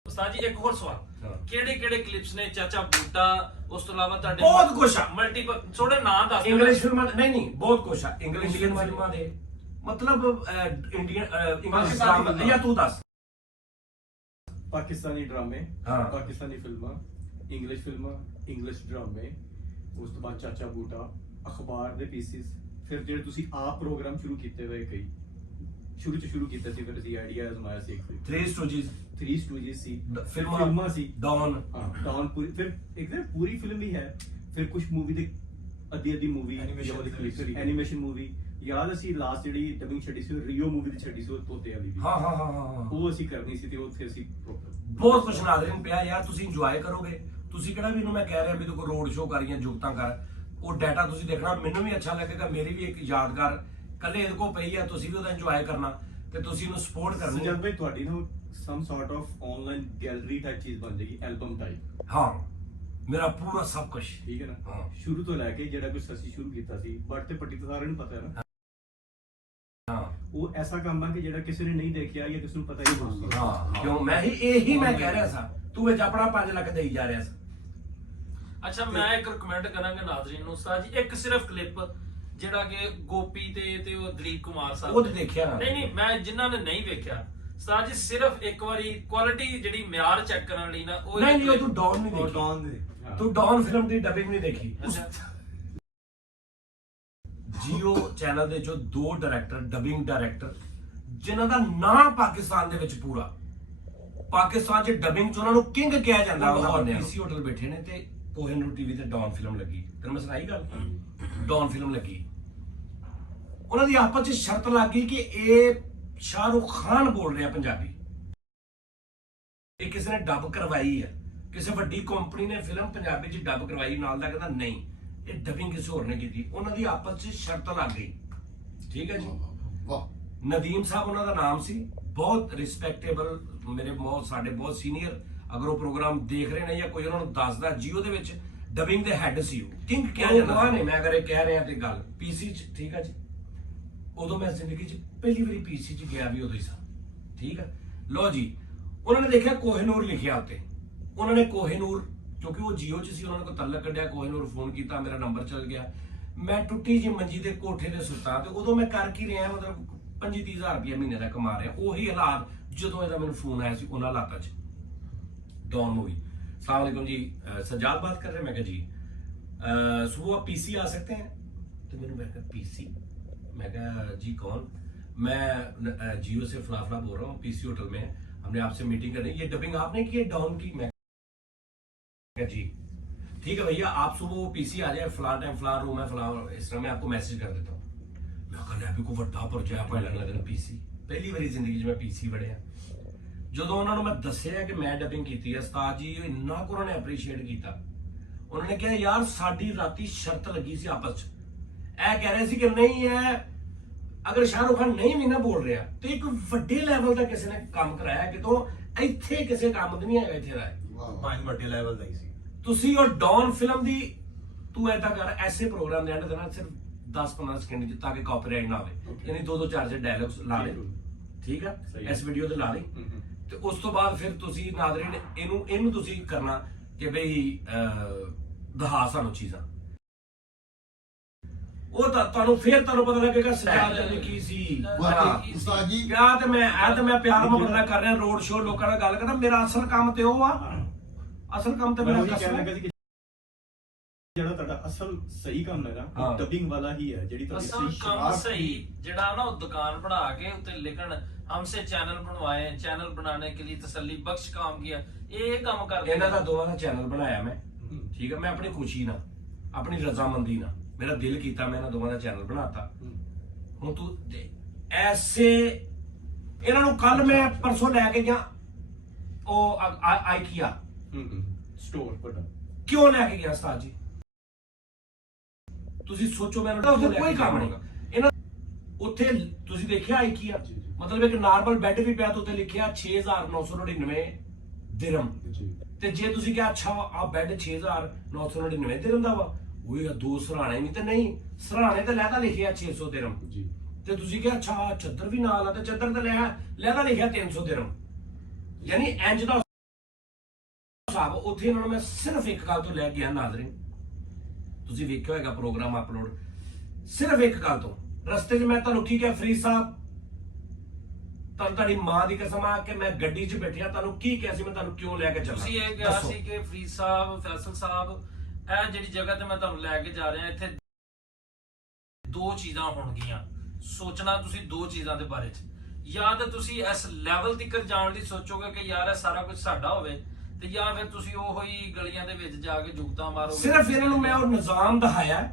ਉਸਤਾਦ ਜੀ, ਇੱਕ ਹੋਰ ਸਵਾਲ, ਹਾਂ। ਕਿਹੜੇ ਕਲਿੱਪਸ ਨੇ ਚਾਚਾ ਬੂਟਾ, ਉਸ ਤੋਂ ਇਲਾਵਾ ਤੁਹਾਡੇ ਬਹੁਤ ਕੁਛ ਆ। ਮਲਟੀਪਲ ਥੋੜੇ ਨਾਂ ਦੱਸ ਦਿਓ। ਇੰਗਲਿਸ਼ ਫਿਲਮਾਂ ਨਹੀਂ ਬਹੁਤ ਕੁਛ ਆ। ਇੰਗਲਿਸ਼ ਫਿਲਮਾਂ ਦੇ ਮਤਲਬ ਇੰਡੀਅਨ ਇੰਗਲਿਸ਼ ਡਰਾਮਾ, ਜਾਂ ਤੂੰ ਦੱਸ। ਪਾਕਿਸਤਾਨੀ ਡਰਾਮੇ, ਹਾਂ। ਪਾਕਿਸਤਾਨੀ ਫਿਲਮਾਂ, ਇੰਗਲਿਸ਼ ਫਿਲਮਾਂ, ਇੰਗਲਿਸ਼ ਡਰਾਮੇ, ਉਸ ਤੋਂ ਬਾਅਦ ਚਾਚਾ ਬੂਟਾ, ਅਖਬਾਰ ਦੇ ਪੀਸਿਸ, ਫਿਰ ਜਿਹੜੇ ਤੁਸੀਂ ਆਪ ਪ੍ਰੋਗਰਾਮ ਸ਼ੁਰੂ ਕੀਤੇ ਹੋਏ ਕਈ ਸ਼ੁਰੂ ਕੀਤਾ ਸੀ, ਫਿਰ ਅਸੀਂ ਆਈਡੀਆ ਅਜ਼ਮਾਇਆ ਸੀ। 3 ਸਟੂਡੀਜ਼, 3 ਸਟੂਡੀਜ਼ ਸੀ, ਫਿਲਮਾਂ ਸੀ, ਡੌਨ, ਹਾਂ ਡੌਨ ਪੂਰੀ, ਫਿਰ ਇੱਕ ਤਾਂ ਪੂਰੀ ਫਿਲਮ ਵੀ ਹੈ, ਫਿਰ ਕੁਝ ਮੂਵੀ ਦੇ ਅੱਧੀ ਮੂਵੀ ਐਨੀਮੇਸ਼ਨ ਮੂਵੀ। ਯਾਦ ਅਸੀਂ ਲਾਸਟ ਜਿਹੜੀ ਡਬਿੰਗ ਛੱਡੀ ਸੀ, ਰੀਓ ਮੂਵੀ ਦੀ ਛੱਡੀ ਸੀ, ਉਹ ਤੋਤੇ ਵਾਲੀ ਵੀ। ਹਾਂ ਉਹ ਅਸੀਂ ਕਰਨੀ ਸੀ ਤੇ ਉੱਥੇ ਅਸੀਂ ਬਹੁਤ ਕੁਛ ਨਾਜ਼ਰੀਨ ਪਿਆ ਯਾਰ, ਤੁਸੀਂ ਇੰਜੋਏ ਕਰੋਗੇ। ਤੁਸੀਂ ਕਿਹੜਾ ਵੀ ਇਹਨੂੰ ਮੈਂ ਕਹਿ ਰਿਹਾ ਵੀ ਤੂੰ ਕੋਈ ਰੋਡ ਸ਼ੋਅ ਕਰੀਆਂ ਜੁਗਤਾਂ ਕਰ, ਉਹ ਡਾਟਾ ਤੁਸੀਂ ਦੇਖਣਾ, ਮੈਨੂੰ ਵੀ ਅੱਛਾ ਲੱਗੇਗਾ, ਮੇਰੀ ਵੀ ਇੱਕ ਯਾਦਗਾਰ ਕੱਲੇ ਇਹਦੇ ਕੋਲ ਪਈ ਆ, ਤੁਸੀਂ ਵੀ ਉਹਦਾ ਇੰਜੋਏ ਕਰਨਾ ਤੇ ਤੁਸੀਂ ਇਹਨੂੰ ਸਪੋਰਟ ਕਰਨੀ। ਜਦ ਬਈ ਤੁਹਾਡੀ ਨਾ some sort of online gallery type ਚੀਜ਼ ਬਣ ਜਾਏਗੀ, ਐਲਬਮ ਟਾਈਪ। ਹਾਂ, ਮੇਰਾ ਪੂਰਾ ਸਭ ਕੁਝ, ਠੀਕ ਹੈ ਨਾ। ਹਾਂ। ਸ਼ੁਰੂ ਤੋਂ ਲੈ ਕੇ ਜਿਹੜਾ ਕੁਝ ਅਸੀਂ ਸ਼ੁਰੂ ਕੀਤਾ ਸੀ, ਬਟ ਤੇ ਪੱਟੀ ਤਾਂ ਸਾਰਿਆਂ ਨੂੰ ਪਤਾ ਹੈ ਨਾ। ਹਾਂ, ਉਹ ਐਸਾ ਕੰਮ ਆ ਕਿ ਜਿਹੜਾ ਕਿਸੇ ਨੇ ਨਹੀਂ ਦੇਖਿਆ ਜਾਂ ਕਿਸੇ ਨੂੰ ਪਤਾ ਹੀ ਨਹੀਂ। ਹਾਂ, ਕਿਉਂ ਮੈਂ ਇਹੀ ਮੈਂ ਕਹਿ ਰਿਹਾ ਸਾਂ, ਤੂੰ ਵਿੱਚ ਆਪਣਾ 5 ਲੱਖ ਦੇਈ ਜਾ ਰਿਹਾ ਸੀ। ਅੱਛਾ, ਮੈਂ ਇੱਕ ਰეკਮੈਂਡ ਕਰਾਂਗਾ ਨਾਜ਼ਰੀਨ ਨੂੰ, ਉਸਤਾਦ ਜੀ, ਇੱਕ ਸਿਰਫ ਕਲਿੱਪ ਜਿਹੜਾ ਕਿ ਗੋਪੀ ਤੇ ਉਹ ਦਲੀਪ ਕੁਮਾਰ ਸਾਹਿਬ ਉਹ ਤੇ ਦੇਖਿਆ ਨਾ। ਨਹੀਂ, ਮੈਂ ਜਿਨ੍ਹਾਂ ਨੇ ਨਹੀਂ ਵੇਖਿਆ, ਉਸਤਾਦ ਜੀ ਸਿਰਫ ਇੱਕ ਵਾਰੀ ਕੁਆਲਿਟੀ ਜਿਹੜੀ ਮਿਆਰ ਚੈੱਕ ਕਰਨ ਲਈ ਨਾ ਉਹ ਨਹੀਂ ਨਹੀਂ, ਉਹ ਤੂੰ ਡੌਨ ਨਹੀਂ ਉਹ ਦੇਖੀ, ਡੌਨ ਦੇ ਤੂੰ ਡੌਨ ਫਿਲਮ ਦੀ ਡਬਿੰਗ ਨਹੀਂ ਦੇਖੀ। ਜੀਓ ਚੈਨਲ ਦੇ ਜੋ 2 ਡਾਇਰੈਕਟਰ, ਡਬਿੰਗ ਡਾਇਰੈਕਟਰ, ਜਿਨ੍ਹਾਂ ਦਾ ਨਾਮ ਪਾਕਿਸਤਾਨ ਦੇ ਵਿੱਚ ਪੂਰਾ ਪਾਕਿਸਤਾਨ 'ਚ ਡਬਿੰਗ 'ਚ ਉਹਨਾਂ ਨੂੰ ਕਿੰਗ ਕਿਹਾ ਜਾਂਦਾ, ਉਹ ਪੀਸੀ ਹੋਟਲ ਬੈਠੇ ਨੇ ਤੇ ਕੋਹਿਨੂਰ ਟੀਵੀ ਤੇ ਡੌਨ ਫਿਲਮ ਲੱਗੀ। ਤੈਨੂੰ ਮੈਂ ਸੁਣਾਈ ਗੱਲ, ਡੌਨ ਫਿਲਮ ਲੱਗੀ, ਉਹਨਾਂ ਦੀ ਆਪਸ 'ਚ ਸ਼ਰਤ ਲੱਗ ਗਈ ਕਿ ਇਹ ਸ਼ਾਹਰੁਖ ਖਾਨ ਬੋਲ ਰਿਹਾ ਪੰਜਾਬੀ, ਇਹ ਕਿਸੇ ਨੇ ਡਬ ਕਰਵਾਈ ਹੈ, ਕਿਸੇ ਵੱਡੀ ਕੰਪਨੀ ਨੇ ਫਿਲਮ ਪੰਜਾਬੀ 'ਚ ਡਬ ਕਰਵਾਈ। ਨਾਲ ਦਾ ਕਹਿੰਦਾ ਨਹੀਂ, ਇਹ ਡਬਿੰਗ ਕਿਸੇ ਹੋਰ ਨੇ ਕੀਤੀ। ਉਹਨਾਂ ਦੀ ਆਪਸ 'ਚ ਸ਼ਰਤ ਲੱਗ ਗਈ, ਠੀਕ ਹੈ ਜੀ। ਵਾਹ, ਨਦੀਮ ਸਾਹਿਬ ਉਹਨਾਂ ਦਾ ਨਾਮ ਸੀ, ਬਹੁਤ ਰਿਸਪੈਕਟੇਬਲ, ਮੇਰੇ ਸਾਡੇ ਬਹੁਤ ਸੀਨੀਅਰ, ਅਗਰ ਉਹ ਪ੍ਰੋਗਰਾਮ ਦੇਖ ਰਹੇ ਨੇ ਜਾਂ ਕੋਈ ਉਹਨਾਂ ਨੂੰ ਦੱਸਦਾ, ਜੀਓ ਦੇ ਵਿੱਚ ਡਬਿੰਗ ਦੇ ਹੈੱਡ ਸੀ ਉਹ, ਕਿੰਗ ਕਿਹਾ ਜਾਂਦਾ ਨਹੀਂ। ਮੈਂ ਅਗਰ ਇਹ ਕਹਿ ਰਿਹਾ ਤੇ ਗੱਲ ਪੀਸੀ 'ਚ, ਠੀਕ ਹੈ ਜੀ। ਉਦੋਂ ਮੈਂ ਜ਼ਿੰਦਗੀ 'ਚ ਪਹਿਲੀ ਵਾਰੀ ਪੀਸੀ 'ਚ ਗਿਆ ਵੀ ਉਦੋਂ ਹੀ ਸਾਂ, ਠੀਕ ਹੈ। ਲੋ ਜੀ, ਉਹਨਾਂ ਨੇ ਦੇਖਿਆ ਕੋਹਿਨੂਰ ਲਿਖਿਆ ਉੱਤੇ, ਉਹਨਾਂ ਨੇ ਕੋਹਿਨੂਰ, ਕਿਉਂਕਿ ਉਹ ਜੀਓ 'ਚ ਸੀ, ਉਹਨਾਂ ਨੇ ਕੋਈ ਤਲਕ ਕੱਢਿਆ, ਕੋਹਿਨੂਰ ਫੋਨ ਕੀਤਾ, ਮੇਰਾ ਨੰਬਰ ਚੱਲ ਗਿਆ। ਮੈਂ ਟੁੱਟੀ ਜੀ ਮੰਜੀ ਦੇ ਕੋਠੇ ਤੇ ਸੁੱਤਾ, ਤੇ ਉਦੋਂ ਮੈਂ ਕਰ ਕੀ ਰਿਹਾ, ਮਤਲਬ 25-30 ਹਜ਼ਾਰ ਰੁਪਇਆ ਮਹੀਨੇ ਦਾ ਕਮਾ ਰਿਹਾ। ਉਹੀ ਹਾਲਾਤ ਜਦੋਂ ਇਹਦਾ ਮੈਨੂੰ ਫੋਨ ਆਇਆ ਸੀ ਉਹਨਾਂ ਹਾਲਾਤਾਂ 'ਚ, डॉन मूवी। अस्सलाम वालेकुम जी, सज्जाद बात कर रहे हैं। मैं कहा जी सुबह आप पीसी आ सकते हैं? तो मैंने मैं कहा पीसी, मैं कहा जी कौन? मैं जियो से फलाफला बोल रहा हूँ, पीसी होटल में हमने आपसे मीटिंग करनी, ये डबिंग आपने की है डॉन की? मैं कहा जी ठीक है भैया, आप सुबह वो पीसी आ जाए, फलां टाइम फलां रूम है, फलां इस तरह मैं आपको मैसेज कर देता हूँ। मैं कहा अभी को ਵੱਡਾ ਪ੍ਰੋਜੈਕਟ ਹੈ ਲੱਗਦਾ पीसी, ਪਹਿਲੀ ਵਾਰੀ ਜ਼ਿੰਦਗੀ 'ਚ ਮੈਂ ਪੀਸੀ ਵੜਿਆ। ਜਦੋਂ ਉਹਨਾਂ ਨੂੰ ਮੈਂ ਦੱਸਿਆ ਕਿ ਮੈਂ ਡਬਿੰਗ ਕੀਤੀ ਹੈ, ਉਸਤਾਦ ਜੀ ਇੰਨਾ ਕੁ ਉਹਨਾਂ ਨੇ ਅਪਰੀਸ਼ੀਏਟ ਕੀਤਾ। ਉਹਨਾਂ ਨੇ ਕਿਹਾ ਯਾਰ ਸਾਡੀ ਰਾਤੀ ਸ਼ਰਤ ਲੱਗੀ ਸੀ ਆਪਸ 'ਚ, ਇਹ ਕਹਿ ਰਹੇ ਸੀ ਕਿ ਨਹੀਂ ਹੈ, ਅਗਰ ਸ਼ਾਹਰੁਖ ਖਾਨ ਨਹੀਂ ਵੀ ਨਾ ਬੋਲ ਰਿਹਾ ਤੇ ਇੱਕ ਵੱਡੇ ਲੈਵਲ ਦਾ ਕਿਸੇ ਨੇ ਕੰਮ ਕਰਾਇਆ ਕਿਤੋਂ, ਇੱਥੇ ਕਿਸੇ ਕੰਮ ਦਾ ਨਹੀਂ ਹੈਗਾ ਇੱਥੇ ਦਾ। ਪੰਜ ਵੱਡੇ ਲੈਵਲ ਦਾ ਹੀ ਸੀ। ਤੁਸੀਂ ਉਹ ਡੌਨ ਫਿਲਮ ਦੀ, ਤੂੰ ਏਦਾਂ ਕਰ, ਐਸੇ ਪ੍ਰੋਗਰਾਮ ਦੇ ਐਂਡ ਦੇਣਾ ਸਿਰਫ 10-15 ਸਕਿੰਟ ਤਾਂ ਕਿ ਕਾਪੀਰਾਈਟ ਨਾ ਆਵੇ, ਯਾਨੀ 2-4 ਡਾਇਲੌਗਸ ਲਾ ਲੈ, ਠੀਕ ਆ, ਇਸ ਵੀਡੀਓ ਤੇ ਲਾ ਲੈ। ਤੇ ਉਸ ਤੋਂ ਬਾਅਦ ਫਿਰ ਤੁਸੀਂ ਨਾਜ਼ਰੀਨ ਇਹਨੂੰ ਤੁਸੀਂ ਕਰਨਾ ਕਿ ਬਈ ਦਿਖਾ ਸਾਨੂੰ ਚੀਜ਼ਾਂ, ਉਹ ਤੁਹਾਨੂੰ ਫਿਰ ਤੁਹਾਨੂੰ ਪਤਾ ਲੱਗੇਗਾ ਸਜਾਦ ਨੇ ਕੀ ਸੀ। ਵਾਕਈ ਉਸਤਾਦ ਜੀ, ਕਿਆ ਤੇ ਮੈਂ ਪਿਆਰ ਮੁਹੱਬਤ ਕਰ ਰਿਹਾ, ਰੋਡ ਸ਼ੋਅ ਲੋਕਾਂ ਨਾਲ ਗੱਲ ਕਰਦਾ, ਮੇਰਾ ਅਸਲ ਕੰਮ ਤੇ ਉਹ ਆ, ਅਸਲ ਕੰਮ ਤੇ ਮੇਰਾ ਕਹਿਣ ਲੱਗਾ ਸੀ ਕਿ ਜਿਹੜਾ ਤੁਹਾਡਾ ਅਸਲ ਸਹੀ ਕੰਮ ਹੈ ਨਾ, ਡਬਿੰਗ ਵਾਲਾ ਹੀ ਹੈ, ਜਿਹੜੀ ਤੁਹਾਡੀ ਅਸਲ ਸਹੀ ਕੰਮ ਸ਼ਰਾਰਤ ਸਹੀ, ਜਿਹੜਾ ਨਾ ਉਹ ਦੁਕਾਨ ਬਣਾ ਕੇ ਉੱਤੇ ਲਿਖਣ हमसे चैनल बनवाए, चैनल बनाने के लिए तसल्ली बख्श काम किया, ये काम कर ਇਹਨਾਂ ਦਾ ਦੋਵਾਂ ਦਾ ਚੈਨਲ ਬਣਾਇਆ ਮੈਂ, ਠੀਕ ਹੈ। ਮੈਂ ਆਪਣੀ ਖੁਸ਼ੀ ਨਾਲ, ਆਪਣੀ ਰਜ਼ਾਮੰਦੀ ਨਾਲ, ਮੇਰਾ ਦਿਲ ਕੀਤਾ, ਮੈਂ ਇਹਨਾਂ ਦੋਵਾਂ ਦਾ ਚੈਨਲ ਬਣਾਤਾ। ਹੁਣ ਤੂੰ ਐਸੇ ਇਹਨਾਂ ਨੂੰ ਕੱਲ ਮੈਂ ਪਰਸੋਂ ਲੈ ਕੇ ਗਿਆ ਉਹ ਆਈਕੀਆ ਸਟੋਰ ਵੱਡਾ, ਕਿਉਂ ਲੈ ਕੇ ਗਿਆ ਉਸਤਾਦ ਜੀ? ਤੁਸੀਂ ਸੋਚੋ, ਮੈਨੂੰ ਉੱਥੇ ਕੋਈ ਕੰਮ ਨਹੀਂਗਾ। ਇਹਨਾਂ ਉੱਥੇ ਤੁਸੀਂ ਦੇਖਿਆ ਆਈਕੀਆ, ਮਤਲਬ ਇੱਕ ਨਾਰਮਲ ਬੈੱਡ ਵੀ ਪਿਆ ਤੇ ਉੱਤੇ ਲਿਖਿਆ 6999 ਦਿਰਹਮ, ਤੇ ਜੇ ਤੁਸੀਂ ਕਿਹਾ ਅੱਛਾ ਆ ਬੈੱਡ 6999 ਦਿਰਹਮ ਦਾ ਵਾ, ਉਹ ਇਹ ਦੋ ਸਰਾਣੇ ਵੀ ਤੇ ਨਹੀਂ, ਸਰਾਣੇ ਤੇ ਲੈਦਾ ਲਿਖਿਆ 600 ਦਿਰਹਮ, ਤੇ ਤੁਸੀਂ ਕਿਹਾ ਅੱਛਾ ਚੱਦਰ ਵੀ ਨਾਲ ਆ, ਤੇ ਚੱਦਰ ਤੇ ਲੈਦਾ ਲਿਖਿਆ 300 ਦਿਰਹਮ, ਯਾਨੀ ਇੰਜ ਦਾ ਹਿਸਾਬ। ਉੱਥੇ ਇਹਨਾਂ ਨੂੰ ਮੈਂ ਸਿਰਫ ਇੱਕ ਗੱਲ ਤੋਂ ਲੈ ਗਿਆ ਨਾਜ਼ਰੀਨ, ਤੁਸੀਂ ਵੇਖਿਆ ਹੋਏਗਾ ਪ੍ਰੋਗਰਾਮ ਅਪਲੋਡ, ਸਿਰਫ ਇੱਕ ਗੱਲ ਤੋਂ। ਰਸਤੇ 'ਚ ਮੈਂ ਤੁਹਾਨੂੰ ਕੀ ਕਿਹਾ, ਫਰੀਦ ਸਾਹਿਬ ਤੁਹਾਡੀ ਮਾਂ ਦੀ ਕਸਮ ਆ ਕਿ ਮੈਂ ਗੱਡੀ 'ਚ ਬੈਠਿਆ, ਤੁਹਾਨੂੰ ਕੀ ਕਿਹਾ ਸੀ, ਮੈਂ ਤੁਹਾਨੂੰ ਕਿਉਂ ਲੈ ਕੇ ਚੱਲਾਂ? ਤੁਸੀਂ ਇਹ ਕਿਹਾ ਸੀ ਕਿ ਫਰੀਦ ਸਾਹਿਬ, ਫੈਸਲ ਸਾਹਿਬ, ਇਹ ਜਿਹੜੀ ਜਗ੍ਹਾ ਤੇ ਮੈਂ ਤੁਹਾਨੂੰ ਲੈ ਕੇ ਜਾ ਰਿਹਾ, ਇੱਥੇ ਦੋ ਚੀਜ਼ਾਂ ਹੋਣਗੀਆਂ। ਸੋਚਣਾ ਤੁਸੀਂ ਦੋ ਚੀਜ਼ਾਂ ਦੇ ਬਾਰੇ 'ਚ, ਜਾਂ ਤਾਂ ਤੁਸੀਂ ਇਸ ਲੈਵਲ ਤੱਕ ਜਾਣ ਲਈ ਸੋਚੋਗੇ ਕਿ ਯਾਰ ਇਹ ਸਾਰਾ ਕੁਝ ਸਾਡਾ ਹੋਵੇ, ਤੇ ਜਾਂ ਫਿਰ ਤੁਸੀਂ ਉਹੋ ਹੀ ਗਲੀਆਂ ਦੇ ਵਿੱਚ ਜਾ ਕੇ ਜੁਗਤਾਂ ਮਾਰੋਗੇ। ਸਿਰਫ ਇਹਨਾਂ ਨੂੰ ਮੈਂ ਉਹ ਨਿਜ਼ਾਮ ਦਿਖਾਇਆ,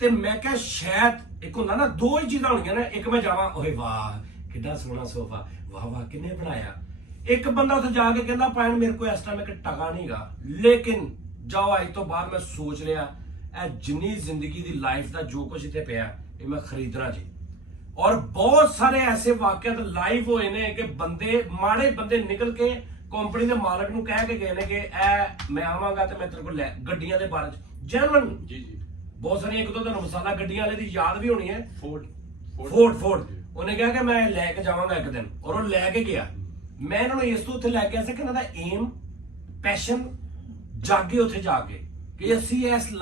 ਤੇ ਮੈਂ ਕਿਹਾ ਸ਼ਾਇਦ ਇੱਕ ਹੁੰਦਾ ਨਾ, ਦੋ ਹੀ ਚੀਜ਼ਾਂ ਹੋਣਗੀਆਂ ਨਾ, ਇੱਕ ਮੈਂ ਜਾਵਾਂ ਓਏ ਵਾਹ ਕਿੰਨਾ ਸੋਹਣਾ ਸੋਫਾ, ਵਾਹ ਵਾਹ ਕਿੰਨੇ ਬਣਾਇਆ, ਇੱਕ ਬੰਦਾ ਉੱਥੇ ਜਾ ਕੇ ਕਹਿੰਦਾ ਪਾਇਨ ਮੇਰੇ ਕੋਲ ਇਸ ਟਾਈਮ ਇੱਕ ਟਕਾ ਨਹੀਂਗਾ। ਲੇਕਿਨ ਜਾਓ ਅੱਜ ਤੋਂ ਬਾਅਦ ਮੈਂ ਸੋਚ ਲਿਆ ਇਹ ਜਿੰਨੀ ਜ਼ਿੰਦਗੀ ਦੀ ਲਾਈਫ ਦਾ ਜੋ ਕੁਝ ਇੱਥੇ ਪਿਆ ਇਹ ਮੈਂ ਖਰੀਦਣਾ ਜੀ। ਔਰ ਬਹੁਤ ਸਾਰੇ ਐਸੇ ਵਾਕਿਆਤ ਲਾਈਵ ਹੋਏ ਨੇ ਕਿ ਬੰਦੇ, ਮਾੜੇ ਬੰਦੇ ਨਿਕਲ ਕੇ ਕੰਪਨੀ ਦੇ ਮਾਲਕ ਨੂੰ ਕਹਿ ਕੇ ਗਏ ਨੇ ਕਿ ਇਹ ਮੈਂ ਆਵਾਂਗਾ ਤੇ ਮੈਂ ਤੇਰੇ ਕੋਲ ਗੱਡੀਆਂ ਦੇ ਬਾਰੇ ਚ ਜੈਨੂਇਨ ਜੀ ਬਹੁਤ ਸਾਰੀਆਂ, ਇੱਕ ਦੋ ਤੁਹਾਨੂੰ ਮਸਾਲਾ ਗੱਡੀਆਂ ਵਾਲੇ ਦੀ ਯਾਦ ਵੀ ਹੋਣੀ ਹੈ, ਫੋਰਡ ਉਹਨੇ ਕਿਹਾ ਕਿ ਮੈਂ ਲੈ ਕੇ ਜਾਵਾਂਗਾ ਇੱਕ ਦਿਨ, ਔਰ ਉਹ ਲੈ ਕੇ ਗਿਆ। ਮੈਂ ਇਹਨਾਂ ਨੂੰ ਇਸ ਤੋਂ ਉੱਥੇ ਲੈ ਕੇ ਆਇਆ ਸੀ ਕਿ ਇਹਨਾਂ ਦਾ ਏਮ, ਪੈਸ਼ਨ ਜਾਗੇ ਉੱਥੇ ਜਾ ਕੇ ਕਿ ਅਸੀਂ ਇਹ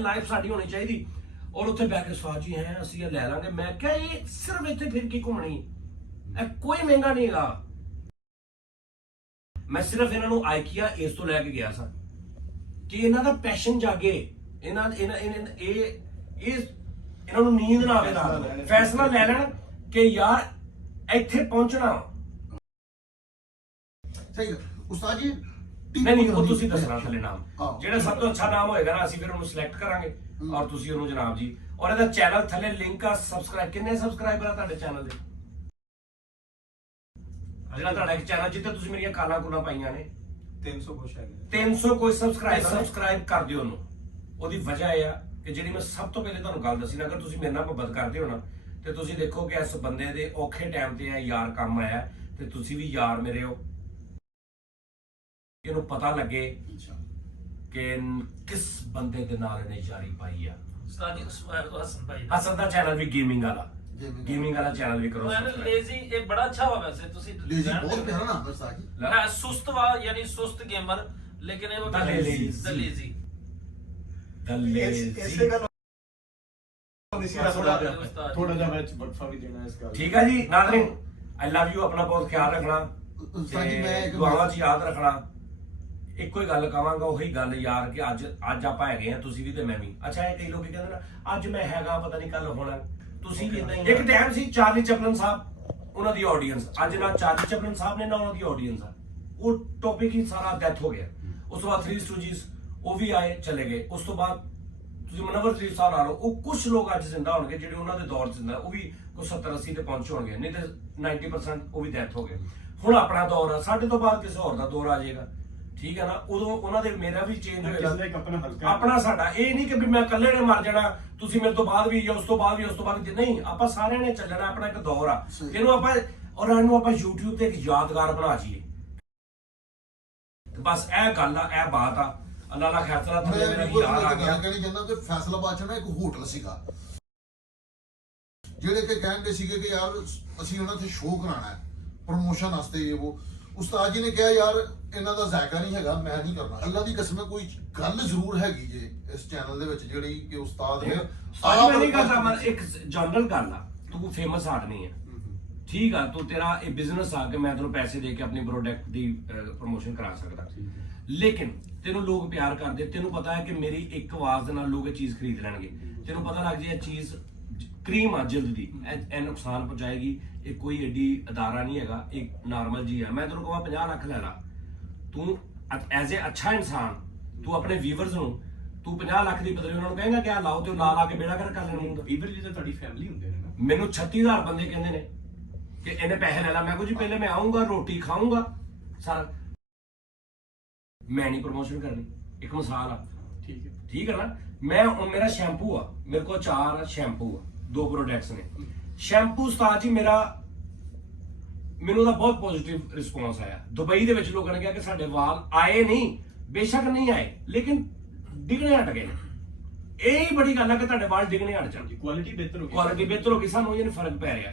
ਲਾਈਫ ਸਾਡੀ ਹੋਣੀ ਚਾਹੀਦੀ। ਔਰ ਉੱਥੇ ਬੈ ਕੇ ਸਵਾਦ ਜੀ ਹੈ ਅਸੀਂ ਇਹ ਲੈ ਲਾਂਗੇ। ਮੈਂ ਕਿਹਾ ਇਹ ਸਿਰਫ ਇੱਥੇ ਫਿਰ ਕੀ ਘੁੰਮਣੀ, ਇਹ ਕੋਈ ਮਹਿੰਗਾ ਨਹੀਂ ਹੈਗਾ। ਮੈਂ ਸਿਰਫ ਇਹਨਾਂ ਨੂੰ ਆਈਕੀਆ ਇਸ ਤੋਂ ਲੈ ਕੇ ਗਿਆ ਸਾਂ ਕਿ ਇਹਨਾਂ ਦਾ ਪੈਸ਼ਨ ਜਾਗੇ, ਇਹਨਾਂ ਨੂੰ ਨੀਂਦ ਨਾ ਆਵੇ ਰਾਤ ਨੂੰ, ਫੈਸਲਾ ਲੈ ਲੈਣ ਕਿ ਯਾਰ ਇੱਥੇ ਪਹੁੰਚਣਾ। ਸਹੀ ਗੱਲ। ਉਸਤਾਦ ਜੀ ਨਹੀਂ ਉਹ ਤੁਸੀਂ ਦੱਸਣਾ ਥੱਲੇ ਨਾਮ, ਆਹੋ। ਜਿਹੜਾ ਸਭ ਤੋਂ ਅੱਛਾ ਨਾਮ ਹੋਏਗਾ ਨਾ ਅਸੀਂ ਫਿਰ ਉਹਨੂੰ ਸਿਲੈਕਟ ਕਰਾਂਗੇ ਔਰ ਤੁਸੀਂ ਉਹਨੂੰ ਜਨਾਬ ਜੀ। ਔਰ ਇਹਦਾ ਚੈਨਲ ਥੱਲੇ ਲਿੰਕ ਆ, ਸਬਸਕ੍ਰਾਈਬ। ਕਿੰਨੇ ਸਬਸਕ੍ਰਾਈਬਰ ਆ ਤੁਹਾਡੇ ਚੈਨਲ ਦੇ? ਜਿਹੜਾ ਤੁਹਾਡਾ ਇੱਕ ਚੈਨਲ ਜਿੱਥੇ ਤੁਸੀਂ ਮੇਰੀਆਂ ਕਾਲਾਂ ਕੁਲਾਂ ਪਾਈਆਂ ਨੇ 300 ਕੁਛ ਹੈਗੇ 300 ਕੋਈ ਸਬਸਕ੍ਰਾਈਬ ਕਰ ਦਿਓ ਉਹਨੂੰ। ਉਹਦੀ ਵਜ੍ਹਾ ਇਹ ਆ ਕਿ ਜਿਹੜੀ ਮੈਂ ਸਭ ਤੋਂ ਪਹਿਲੇ ਤੁਹਾਨੂੰ ਗੱਲ ਦੱਸੀ ਨਾ, ਅਗਰ ਤੁਸੀਂ ਮੇਰੇ ਨਾਲ ਮੁਹੱਬਤ ਕਰਦੇ ਹੋ ਨਾ ਤੇ ਤੁਸੀਂ ਦੇਖੋ ਕਿ ਇਸ ਬੰਦੇ ਦੇ ਔਖੇ ਟਾਈਮ ਤੇ ਇਹ ਯਾਰ ਕੰਮ ਆਇਆ ਤੇ ਤੁਸੀਂ ਵੀ ਯਾਰ ਮੇਰੇ ਹੋ। ਇਹਨੂੰ ਪਤਾ ਲੱਗੇ ਕਿ ਕਿਸ ਬੰਦੇ ਦੇ ਨਾਲ ਇਹਨੇ ਯਾਰੀ ਪਾਈ ਆ। ਉਸਤਾਦ ਜੀ ਹਸਨ ਭਾਈ ਅਸਲ ਦਾ ਚੈਨਲ ਵੀ ਗੇਮਿੰਗ ਵਾਲਾ ਚੈਨਲ ਵੀ ਕਰੋ। ਲੇਜ਼ੀ ਇਹ ਬੜਾ ਅੱਛਾ ਵਾ ਵੈਸੇ, ਤੁਸੀਂ ਲੇਜ਼ੀ ਬਹੁਤ ਪਿਆਰਾ ਨਾਮ ਹੈ ਉਸਤਾਦ ਜੀ। ਹਾਂ, ਸੁਸਤ ਵਾ ਯਾਨੀ ਸੁਸਤ ਗੇਮਰ, ਲੇਕਿਨ ਇਹ The Lazy। ਇਸੇ ਗੱਲ ਹੁੰਦੀ ਸੀ ਥੋੜਾ ਜਿਹਾ ਵਿੱਚ ਵਕਫਾ ਵੀ ਦੇਣਾ ਇਸ ਗੱਲ। ਠੀਕ ਹੈ ਜੀ ਨਾਜ਼ਰੀਨ, ਆਈ ਲਵ ਯੂ। ਆਪਣਾ ਬਹੁਤ ਖਿਆਲ ਰੱਖਣਾ ਉਸਤਾਦ ਜੀ ਮੈਂ ਤੇ ਇੱਕ ਦੁਆਵਾਂ 'ਚ ਯਾਦ ਰੱਖਣਾ। ਇੱਕੋ ਹੀ ਗੱਲ ਕਹਾਂਗਾ, ਉਹੀ ਗੱਲ ਯਾਰ ਕਿ ਅੱਜ ਆਪਾਂ ਹੈਗੇ ਆ, ਤੁਸੀਂ ਵੀ ਤੇ ਮੈਂ ਵੀ। ਅੱਛਾ ਇਹ ਕਈ ਲੋਕੀ ਕਹਿੰਦੇ ਨਾ ਅੱਜ ਮੈਂ ਹੈਗਾ ਪਤਾ ਨਹੀਂ ਕੱਲ ਹੋਣਾ, ਤੁਸੀਂ ਵੀ ਇਦਾਂ ਹੀ। ਇੱਕ ਟਾਈਮ ਸੀ ਚਾਰਲੀ ਚੈਪਲਨ ਸਾਹਿਬ, ਉਹਨਾਂ ਦੀ ਆਡੀਅנס ਅੱਜ ਨਾ ਚਾਰਲੀ ਚੈਪਲਨ ਸਾਹਿਬ ਨੇ ਨਾ ਉਹਨਾਂ ਦੀ ਆਡੀਅנס ਆ। ਉਹ ਟੌਪਿਕ ਹੀ ਸਾਰਾ ਡੈਥ ਹੋ ਗਿਆ। ਉਸ ਤੋਂ ਬਾਅਦ 3 ਸਟੂਜੀਜ਼ ਉਹ ਵੀ ਆਏ ਚਲੇ ਗਏ। ਉਸ ਤੋਂ ਬਾਅਦ ਤੁਸੀਂ ਮਨਵਰ ਸ਼ਰੀਫ ਸਾਹਿਬ ਲਾ ਲਓ, ਉਹ ਕੁਝ ਲੋਕ ਅੱਜ ਜ਼ਿੰਦਾ ਹੋਣਗੇ ਜਿਹੜੇ ਉਹਨਾਂ ਦੇ ਦੌਰ 'ਚ ਜ਼ਿੰਦਾ, ਉਹ ਵੀ ਕੋਈ 70-80 ਤੇ ਪਹੁੰਚ ਹੋਣਗੇ, ਨਹੀਂ ਤੇ 90% ਉਹ ਵੀ ਡੈਥ ਹੋ ਗਏ। ਹੁਣ ਆਪਣਾ ਦੌਰ ਆ, ਸਾਡੇ ਤੋਂ ਬਾਅਦ ਕਿਸੇ ਹੋਰ ਦਾ ਦੌਰ ਆ ਜਾਏਗਾ। ਠੀਕ ਹੈ ਨਾ, ਉਦੋਂ ਉਹਨਾਂ ਦੇ ਮੇਰਾ ਵੀ ਚੇਂਜ ਹੋਏਗਾ, ਆਪਣਾ ਸਾਡਾ। ਇਹ ਨਹੀਂ ਕਿ ਵੀ ਮੈਂ ਇਕੱਲੇ ਨੇ ਮਰ ਜਾਣਾ, ਤੁਸੀਂ ਮੇਰੇ ਤੋਂ ਬਾਅਦ ਵੀ ਜਾਂ ਉਸ ਤੋਂ ਬਾਅਦ ਵੀ ਉਸ ਤੋਂ ਬਾਅਦ ਨਹੀਂ, ਆਪਾਂ ਸਾਰਿਆਂ ਨੇ ਚੱਲਣਾ। ਆਪਣਾ ਇੱਕ ਦੌਰ ਆ ਜਿਹਨੂੰ ਆਪਾਂ ਔਰ ਇਹਨੂੰ ਆਪਾਂ YouTube ਤੇ ਇੱਕ ਯਾਦਗਾਰ ਬਣਾ ਜਾਈਏ। ਬਸ ਇਹ ਗੱਲ ਆ, ਇਹ ਬਾਤ ਆ। ਅੱਲਾਹ ਦਾ ਖੈਸਲਾ ਥੱਲੇ ਮੇਰਾ ਯਾਰ ਆ ਗਿਆ। ਕਹਿਣੀ ਚਾਹੁੰਦਾ ਕਿ ਫੈਸਲਾਬਾਦ 'ਚ ਨਾ ਇੱਕ ਹੋਟਲ ਸੀਗਾ, ਜਿਹੜੇ ਕਿ ਕਹਿੰਦੇ ਸੀਗੇ ਕਿ ਯਾਰ ਅਸੀਂ ਉਹਨਾਂ ਤੇ ਸ਼ੋਅ ਕਰਾਉਣਾ ਹੈ ਪ੍ਰਮੋਸ਼ਨ ਵਾਸਤੇ। ਉਹ ਉਸਤਾਦ ਜੀ ਨੇ ਕਿਹਾ ਯਾਰ ਇਹਨਾਂ ਦਾ ਜ਼ਾਇਕਾ ਨਹੀਂ ਹੈਗਾ, ਮੈਂ ਨਹੀਂ ਕਰਨਾ। ਅੱਲਾ ਦੀ ਕਸਮ ਹੈ ਕੋਈ ਗੱਲ ਜ਼ਰੂਰ ਹੈਗੀ ਜੇ ਇਸ ਚੈਨਲ ਦੇ ਵਿੱਚ ਜਿਹੜੀ ਕਿ ਉਸਤਾਦ ਨੇ ਅੱਜ ਮੈਂ ਨਹੀਂ ਕਰਦਾ, ਮੈਂ ਇੱਕ ਜਨਰਲ ਗੱਲ ਆ। ਤੂੰ ਫੇਮਸ ਆਦਮੀ ਹੈ, ਠੀਕ ਆ, ਤੂੰ ਤੇਰਾ ਇਹ ਬਿਜ਼ਨਸ ਆ ਕਿ ਮੈਂ ਤੈਨੂੰ ਪੈਸੇ ਦੇ ਕੇ ਆਪਣੀ ਪ੍ਰੋਡਕਟ ਦੀ ਪ੍ਰਮੋਸ਼ਨ ਕਰਾ ਸਕਦਾ, ਲੇਕਿਨ ਤੈਨੂੰ ਲੋਕ ਪਿਆਰ ਕਰਦੇ। ਤੈਨੂੰ ਪਤਾ ਹੈ ਕਿ ਮੇਰੀ ਇੱਕ ਆਵਾਜ਼ ਦੇ ਨਾਲ ਲੋਕ ਇਹ ਚੀਜ਼ ਖਰੀਦ ਲੈਣਗੇ। ਤੈਨੂੰ ਪਤਾ ਲੱਗ ਜੇ ਇਹ ਚੀਜ਼ ਕਰੀਮ ਆ ਜਿਲਦ ਦੀ, ਇਹ ਨੁਕਸਾਨ ਪਹੁੰਚਾਏਗੀ। ਇਹ ਕੋਈ ਏਡੀ ਅਦਾਰਾ ਨਹੀਂ ਹੈਗਾ, ਇੱਕ ਨਾਰਮਲ ਜੀ ਆ। ਮੈਂ ਤੈਨੂੰ ਕਹਾਂ 50 ਲੱਖ ਲੈ ਲਾ, ਤੂੰ ਐਜ਼ ਏ ਅੱਛਾ ਇਨਸਾਨ ਤੂੰ ਆਪਣੇ ਵੀਵਰਸ ਨੂੰ ਤੂੰ 50 ਲੱਖ ਦੀ ਬਦਲੇ ਉਹਨਾਂ ਨੂੰ ਕਹੇਗਾ ਕਿ ਆ ਲਾਓ, ਤੇ ਉਹ ਲਾ ਕੇ ਬੇੜਾ ਕਰ ਲੈਣਾ ਹੁੰਦਾ। ਵੀਵਰ ਜੀ ਤਾਂ ਤੁਹਾਡੀ ਫੈਮਿਲੀ ਹੁੰਦੇ ਨੇ ਨਾ। ਮੈਨੂੰ 36000 ਬੰਦੇ ਕਹਿੰਦੇ ਨੇ ਕਿ ਇਹਨੇ ਪੈਸੇ ਲੈ ਲਾ। ਮੈਂ ਕੁਝ ਪਹਿਲੇ ਮੈਂ ਆਉਂਗਾ, ਰੋਟੀ ਖਾਊਂਗਾ ਸਾਰਾ, ਮੈਂ ਨਹੀਂ ਪ੍ਰਮੋਸ਼ਨ ਕਰਨੀ। ਇੱਕ ਮਿਸਾਲ ਆ, ਠੀਕ ਹੈ ਨਾ। ਮੈਂ ਹੁਣ ਮੇਰਾ ਸ਼ੈਂਪੂ ਆ, ਮੇਰੇ ਕੋਲ 4 ਸ਼ੈਂਪੂ ਆ, 2 ਪ੍ਰੋਡਕਟਸ ਨੇ। ਸ਼ੈਂਪੂ ਉਸਤਾਦ ਜੀ ਮੈਨੂੰ ਉਹਦਾ ਬਹੁਤ ਪੋਜ਼ਿਟਿਵ ਰਿਸਪੌਂਸ ਆਇਆ। ਦੁਬਈ ਦੇ ਵਿੱਚ ਲੋਕਾਂ ਨੇ ਕਿਹਾ ਕਿ ਸਾਡੇ ਵਾਲ ਆਏ ਨਹੀਂ, ਬੇਸ਼ੱਕ ਨਹੀਂ ਆਏ, ਲੇਕਿਨ ਡਿੱਗਣੇ ਹਟ ਗਏ। ਇਹ ਹੀ ਬੜੀ ਗੱਲ ਹੈ ਕਿ ਤੁਹਾਡੇ ਵਾਲ ਡਿੱਗਣੇ ਹਟ ਜਾਣ, ਕੁਆਲਿਟੀ ਬਿਹਤਰ ਹੋ ਗਈ, ਸਾਨੂੰ ਇਹਨੇ ਫਰਕ ਪੈ ਰਿਹਾ।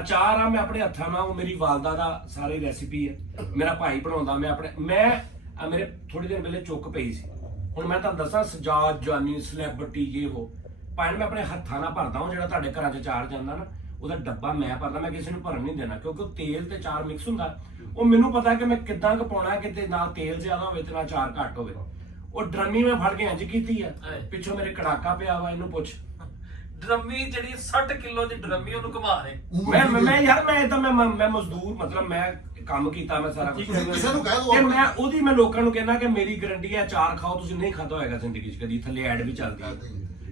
ਅਚਾਰ ਆ, ਮੈਂ ਆਪਣੇ ਹੱਥਾਂ ਨਾਲ, ਉਹ ਮੇਰੀ ਵਾਲਦਾ ਦਾ ਸਾਰੀ ਰੈਸਿਪੀ ਹੈ, ਮੇਰਾ ਭਾਈ ਬਣਾਉਂਦਾ। ਮੇਰੇ ਥੋੜੀ ਦੇਰ ਪਹਿਲੇ ਚੁੱਕ ਪਈ ਸੀ। ਹੁਣ ਮੈਂ ਤੁਹਾਨੂੰ ਦੱਸਾਂ, ਸਜਾਦ ਜਾਨੀ ਸਲੈਬਿਟੀ ਇਹ ਉਹ ਭਾਵੇਂ ਮੈਂ ਆਪਣੇ ਹੱਥਾਂ ਨਾਲ ਭਰਦਾ ਹਾਂ। ਜਿਹੜਾ ਤੁਹਾਡੇ ਘਰਾਂ 'ਚ ਚਾਰ ਜਾਂਦਾ ਨਾ, ਉਹਦਾ ਡੱਬਾ ਮੈਂ ਭਰਦਾ, ਮੈਂ ਕਿਸੇ ਨੂੰ ਭਰਨ ਨਹੀਂ ਦੇਣਾ, ਕਿਉਂਕਿ ਉਹ ਤੇਲ ਤੇ ਚਾਰ ਮਿਕਸ ਹੁੰਦਾ। ਉਹ ਮੈਨੂੰ ਪਤਾ ਕਿ ਮੈਂ ਕਿੱਦਾਂ ਕੁ ਪਾਉਣਾ, ਕਿਤੇ ਨਾਲ ਤੇਲ ਜ਼ਿਆਦਾ ਹੋਵੇ ਤੇ ਨਾਲ ਚਾਰ ਘੱਟ ਹੋਵੇ। ਉਹ ਡਰਮੀ ਮੈਂ ਫੜ ਕੇ ਇੰਜ ਕੀਤੀ ਆ, ਪਿੱਛੋਂ ਮੇਰੇ ਕੜਾਕਾ ਪਿਆ ਵਾ, ਇਹਨੂੰ ਪੁੱਛ। ਡਰਮੀ ਜਿਹੜੀ 60 ਕਿਲੋ ਦੀ ਡਰਮੀ ਉਹਨੂੰ ਘੁਮਾ ਰਹੇ। ਮੈਂ ਮਜ਼ਦੂਰ, ਮਤਲਬ ਮੈਂ ਕੰਮ ਕੀਤਾ, ਮੈਂ ਸਾਰਾ ਕੁਝ ਕਿਸੇ ਨੂੰ ਕਹਿ ਦੋ। ਤੇ ਮੈਂ ਲੋਕਾਂ ਨੂੰ ਕਹਿੰਦਾ ਕਿ ਮੇਰੀ ਗਾਰੰਟੀ ਹੈ, ਚਾਰ ਖਾਓ, ਤੁਸੀਂ ਨਹੀਂ ਖਾਧਾ ਹੋਏਗਾ ਜ਼ਿੰਦਗੀ 'ਚ ਕਦੀ। ਥੱਲੇ ਐਡ ਵੀ ਚੱਲਦੀ ਹੈ।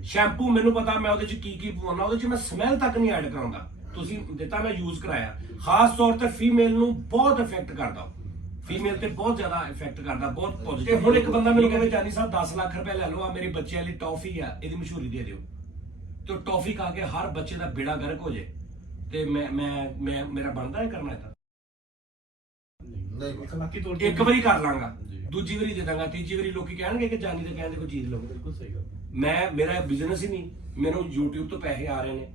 ਸ਼ੈਂਪੂ ਮੈਨੂੰ ਪਤਾ ਮੈਂ ਉਹਦੇ 'ਚ ਕੀ ਪਵਾਉਣਾ, ਉਹਦੇ 'ਚ ਮੈਂ ਸਮੈਲ ਤੱਕ ਨਹੀਂ ਐਡ ਕਰਾਉਂਦਾ। ਤੁਸੀਂ ਦਿੱਤਾ, ਮੈਂ ਯੂਜ਼ ਕਰਾਇਆ। ਖਾਸ ਤੌਰ ਤੇ ਫੀਮੇਲ ਨੂੰ ਬਹੁਤ ਇਫੈਕਟ ਕਰਦਾ, ਫੀਮੇਲ ਤੇ ਬਹੁਤ ਜ਼ਿਆਦਾ ਇਫੈਕਟ ਕਰਦਾ, ਬਹੁਤ ਪੋਜ਼ਿਟਿਵ। ਹੁਣ ਇੱਕ ਬੰਦਾ ਮੈਨੂੰ ਕਹਿੰਦਾ ਜਾਨੀ ਸਾਹਿਬ 10 ਲੱਖ ਰੁਪਏ ਲੈ ਲਓ, ਆ ਮੇਰੇ ਬੱਚਿਆਂ ਲਈ ਟੌਫੀ ਆ, ਇਹਦੀ ਮਸ਼ਹੂਰੀ ਦੇ ਦਿਓ। ਤੇ ਟੌਫੀ ਖਾ ਕੇ ਹਰ ਬੱਚੇ ਦਾ ਬੇੜਾ ਗਰਕ ਹੋ ਜੇ, ਤੇ ਮੈਂ ਮੇਰਾ ਬਣਦਾ ਹੈ ਕਰਨਾ ਤਾਂ ਅਖਲਾਕੀ ਤੌਰ ਤੇ ਇੱਕ ਵਾਰੀ ਕਰ ਲਾਂਗਾ, ਦੂਜੀ ਵਾਰੀ ਦੇ ਦਾਂਗਾ, ਤੀਜੀ ਵਾਰੀ ਲੋਕੀ ਕਹਿਣਗੇ ਕਿ ਜਾਨੀ ਦੇ ਕਹਿੰਦੇ ਕੋਈ ਚੀਜ਼ ਲਓ। ਬਿਲਕੁਲ ਸਹੀ ਗੱਲ। ਮੇਰਾ ਬਿਜ਼ਨਸ ਹੀ ਨਹੀਂ, ਮੈਨੂੰ YouTube ਤੋਂ ਪੈਸੇ ਆ ਰਹੇ ਨੇ,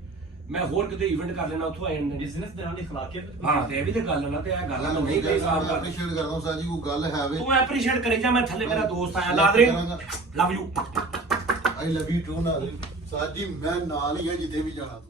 ਮੈਂ ਹੋਰ ਕਿਤੇ ਇਵੈਂਟ ਕਰ ਲੈਣਾ, ਉੱਥੋਂ ਆ ਜਾਂਦੇ ਨੇ। ਬਿਜ਼ਨਸ ਦੇ ਨਾਲ ਅਖਲਾਕੀਅਤ, ਹਾਂ, ਤੇ ਇਹ ਵੀ ਤੇ ਗੱਲ ਹੈ ਨਾ, ਤੇ ਇਹ ਗੱਲ ਮੈਂ ਨਹੀਂ ਕਹੀ ਸਾਫ ਕਰ। ਐਪਰੀਸ਼ੀਏਟ ਕਰਦਾ ਸਾਜੀ, ਕੋਈ ਗੱਲ ਹੈ ਵੇ ਤੂੰ ਐਪਰੀਸ਼ੀਏਟ ਕਰੀ ਜਾ। ਮੈਂ ਥੱਲੇ ਮੇਰਾ ਦੋਸਤ ਆਇਆ, ਲਾਦਰੇ love you, I love you too. ਨਾਲ ਸਾਜੀ ਮੈਂ ਨਾਲ ਹੀ ਆ ਜਿੱਥੇ ਵੀ ਜਾਣਾ।